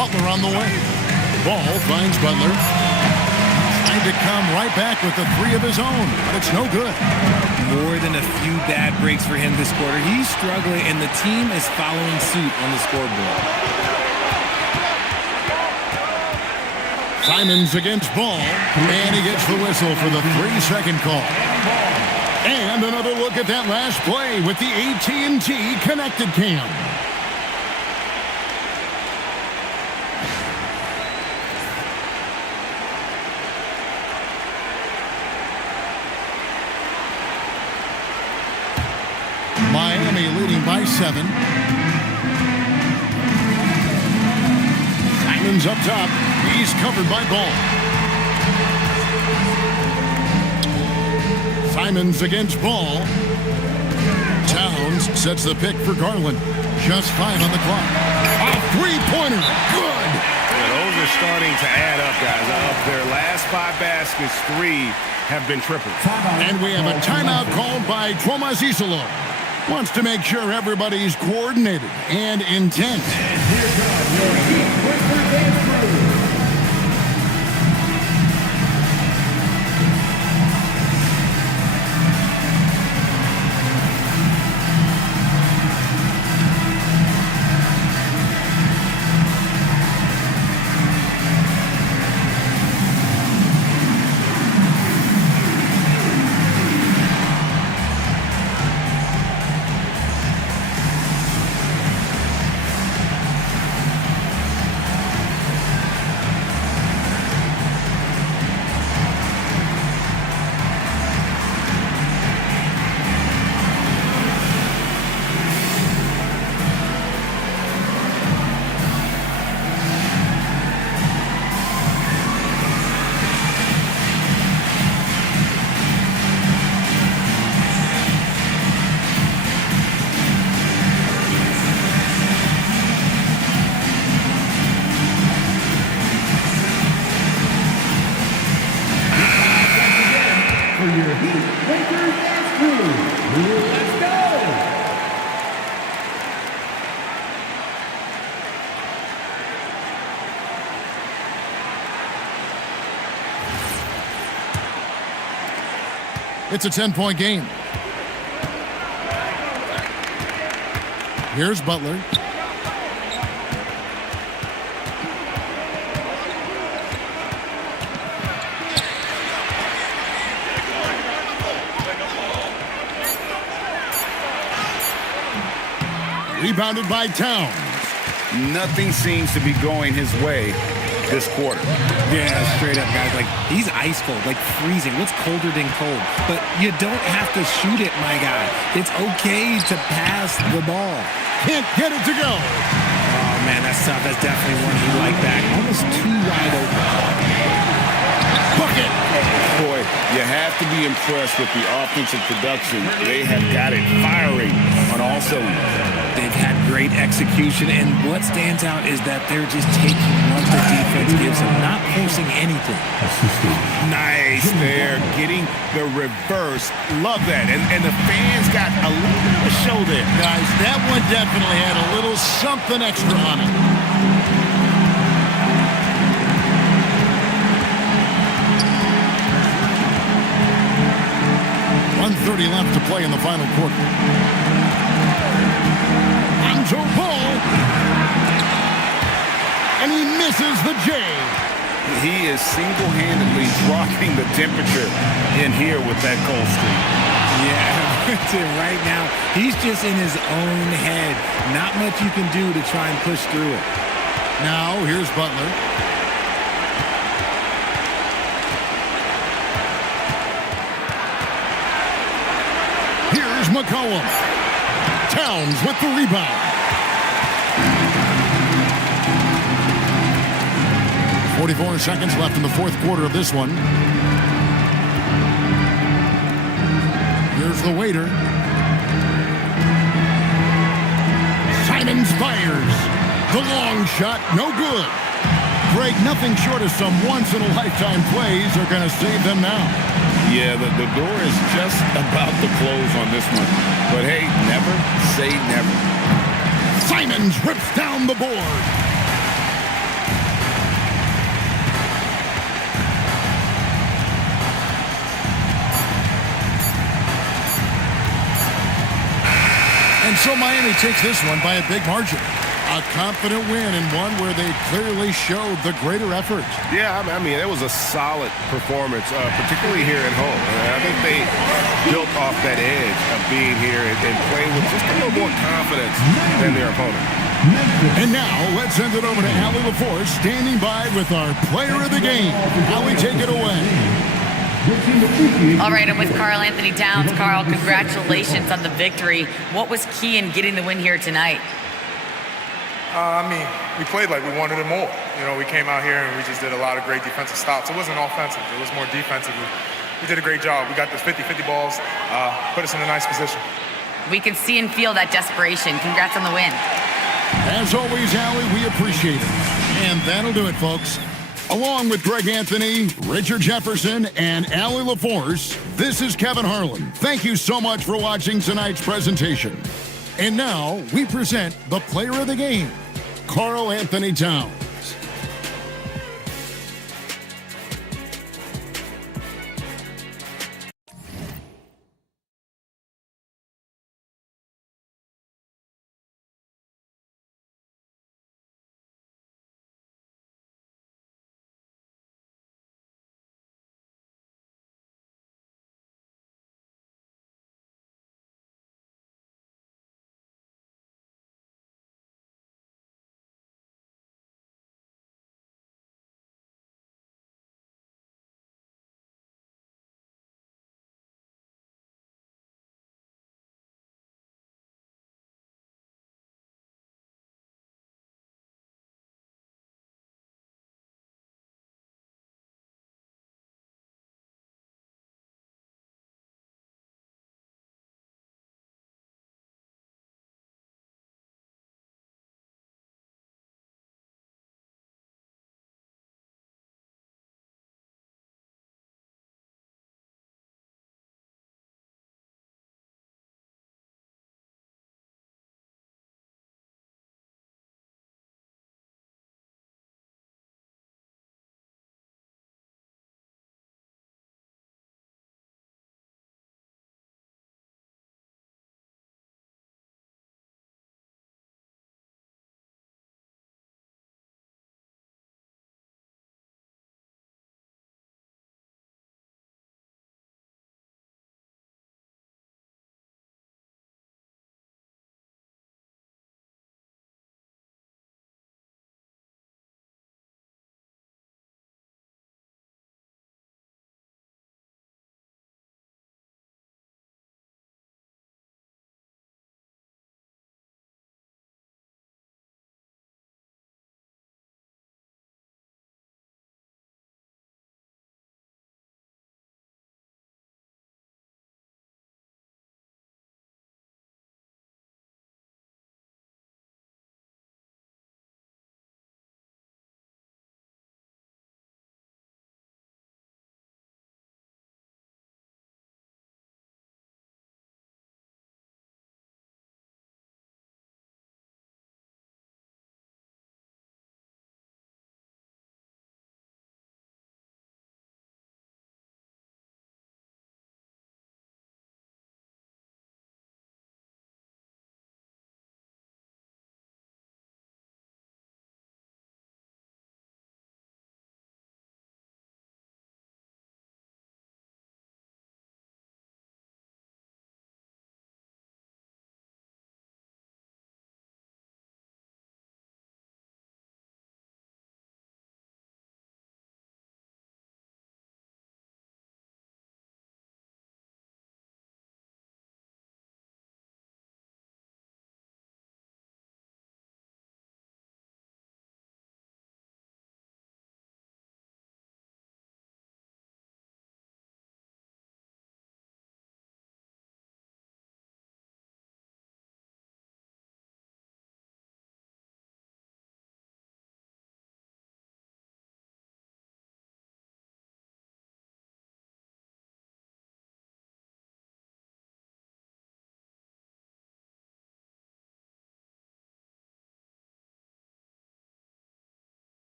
Butler on the way. Ball finds Butler. Trying to come right back with the 3 of his own, but it's no good. More than a few bad breaks for him this quarter. He's struggling, and the team is following suit on the scoreboard. Simons against Ball, and he gets the whistle for the 3-second call. And another look at that last play with the AT&T Connected Cam. Miami leading by 7. Simons up top. He's covered by Ball. Simons against Ball. Towns sets the pick for Garland. Just 5 on the clock. A 3-pointer. Good. Yeah, those are starting to add up, guys. Of their last 5 baskets, 3 have been tripled. And we have a timeout called by Tromazisolo. Wants to make sure everybody's coordinated and intent. And here comes your Heat Whisper Dance Crew. It's a 10-point game. Here's Butler. Rebounded by Towns. Nothing seems to be going his way this quarter. Yeah, straight up, guys. Like, he's ice cold, like freezing. What's colder than cold? But you don't have to shoot it, my guy. It's okay to pass the ball. Can't get it to go. Oh, man, that's tough. That's definitely one he liked back. Almost too wide open. Bucket. Boy, you have to be impressed with the offensive production. They have got it firing on all cylinders. They've had great execution, and what stands out is that they're just taking what the defense gives them, not forcing anything. Nice there, getting the reverse. Love that. And the fans got a little bit of a show there. Guys, that one definitely had a little something extra on it. .130 left to play in the final quarter. Lonzo Ball. And he misses the J. He is single-handedly dropping the temperature in here with that cold streak. Yeah, right now, he's just in his own head. Not much you can do to try and push through it. Now, here's Butler. Here's McCollum. Towns with the rebound. 44 seconds left in the fourth quarter of this one. Here's the waiter. Simons fires. The long shot, no good. Greg, nothing short of some once-in-a-lifetime plays are going to save them now. Yeah, the door is just about to close on this one. But hey, never say never. Simons rips down the board. And so Miami takes this one by a big margin. A confident win and one where they clearly showed the greater effort. Yeah, I mean, it was a solid performance, particularly here at home. I think they built off that edge of being here and playing with just a little more confidence than their opponent. And now, let's send it over to Allie LaForce, standing by with our player of the game. Allie, take it away. All right, I'm with Karl Anthony Towns. Karl, congratulations on the victory. What was key in getting the win here tonight? I mean, we played like we wanted it more. You know, we came out here and we just did a lot of great defensive stops. It wasn't offensive. It was more defensive. We did a great job. We got the 50-50 balls, put us in a nice position. We can see and feel that desperation. Congrats on the win. As always, Allie, we appreciate it. And that'll do it, folks. Along with Greg Anthony, Richard Jefferson, and Allie LaForce, this is Kevin Harlan. Thank you so much for watching tonight's presentation. And now, we present the player of the game, Karl Anthony Towns.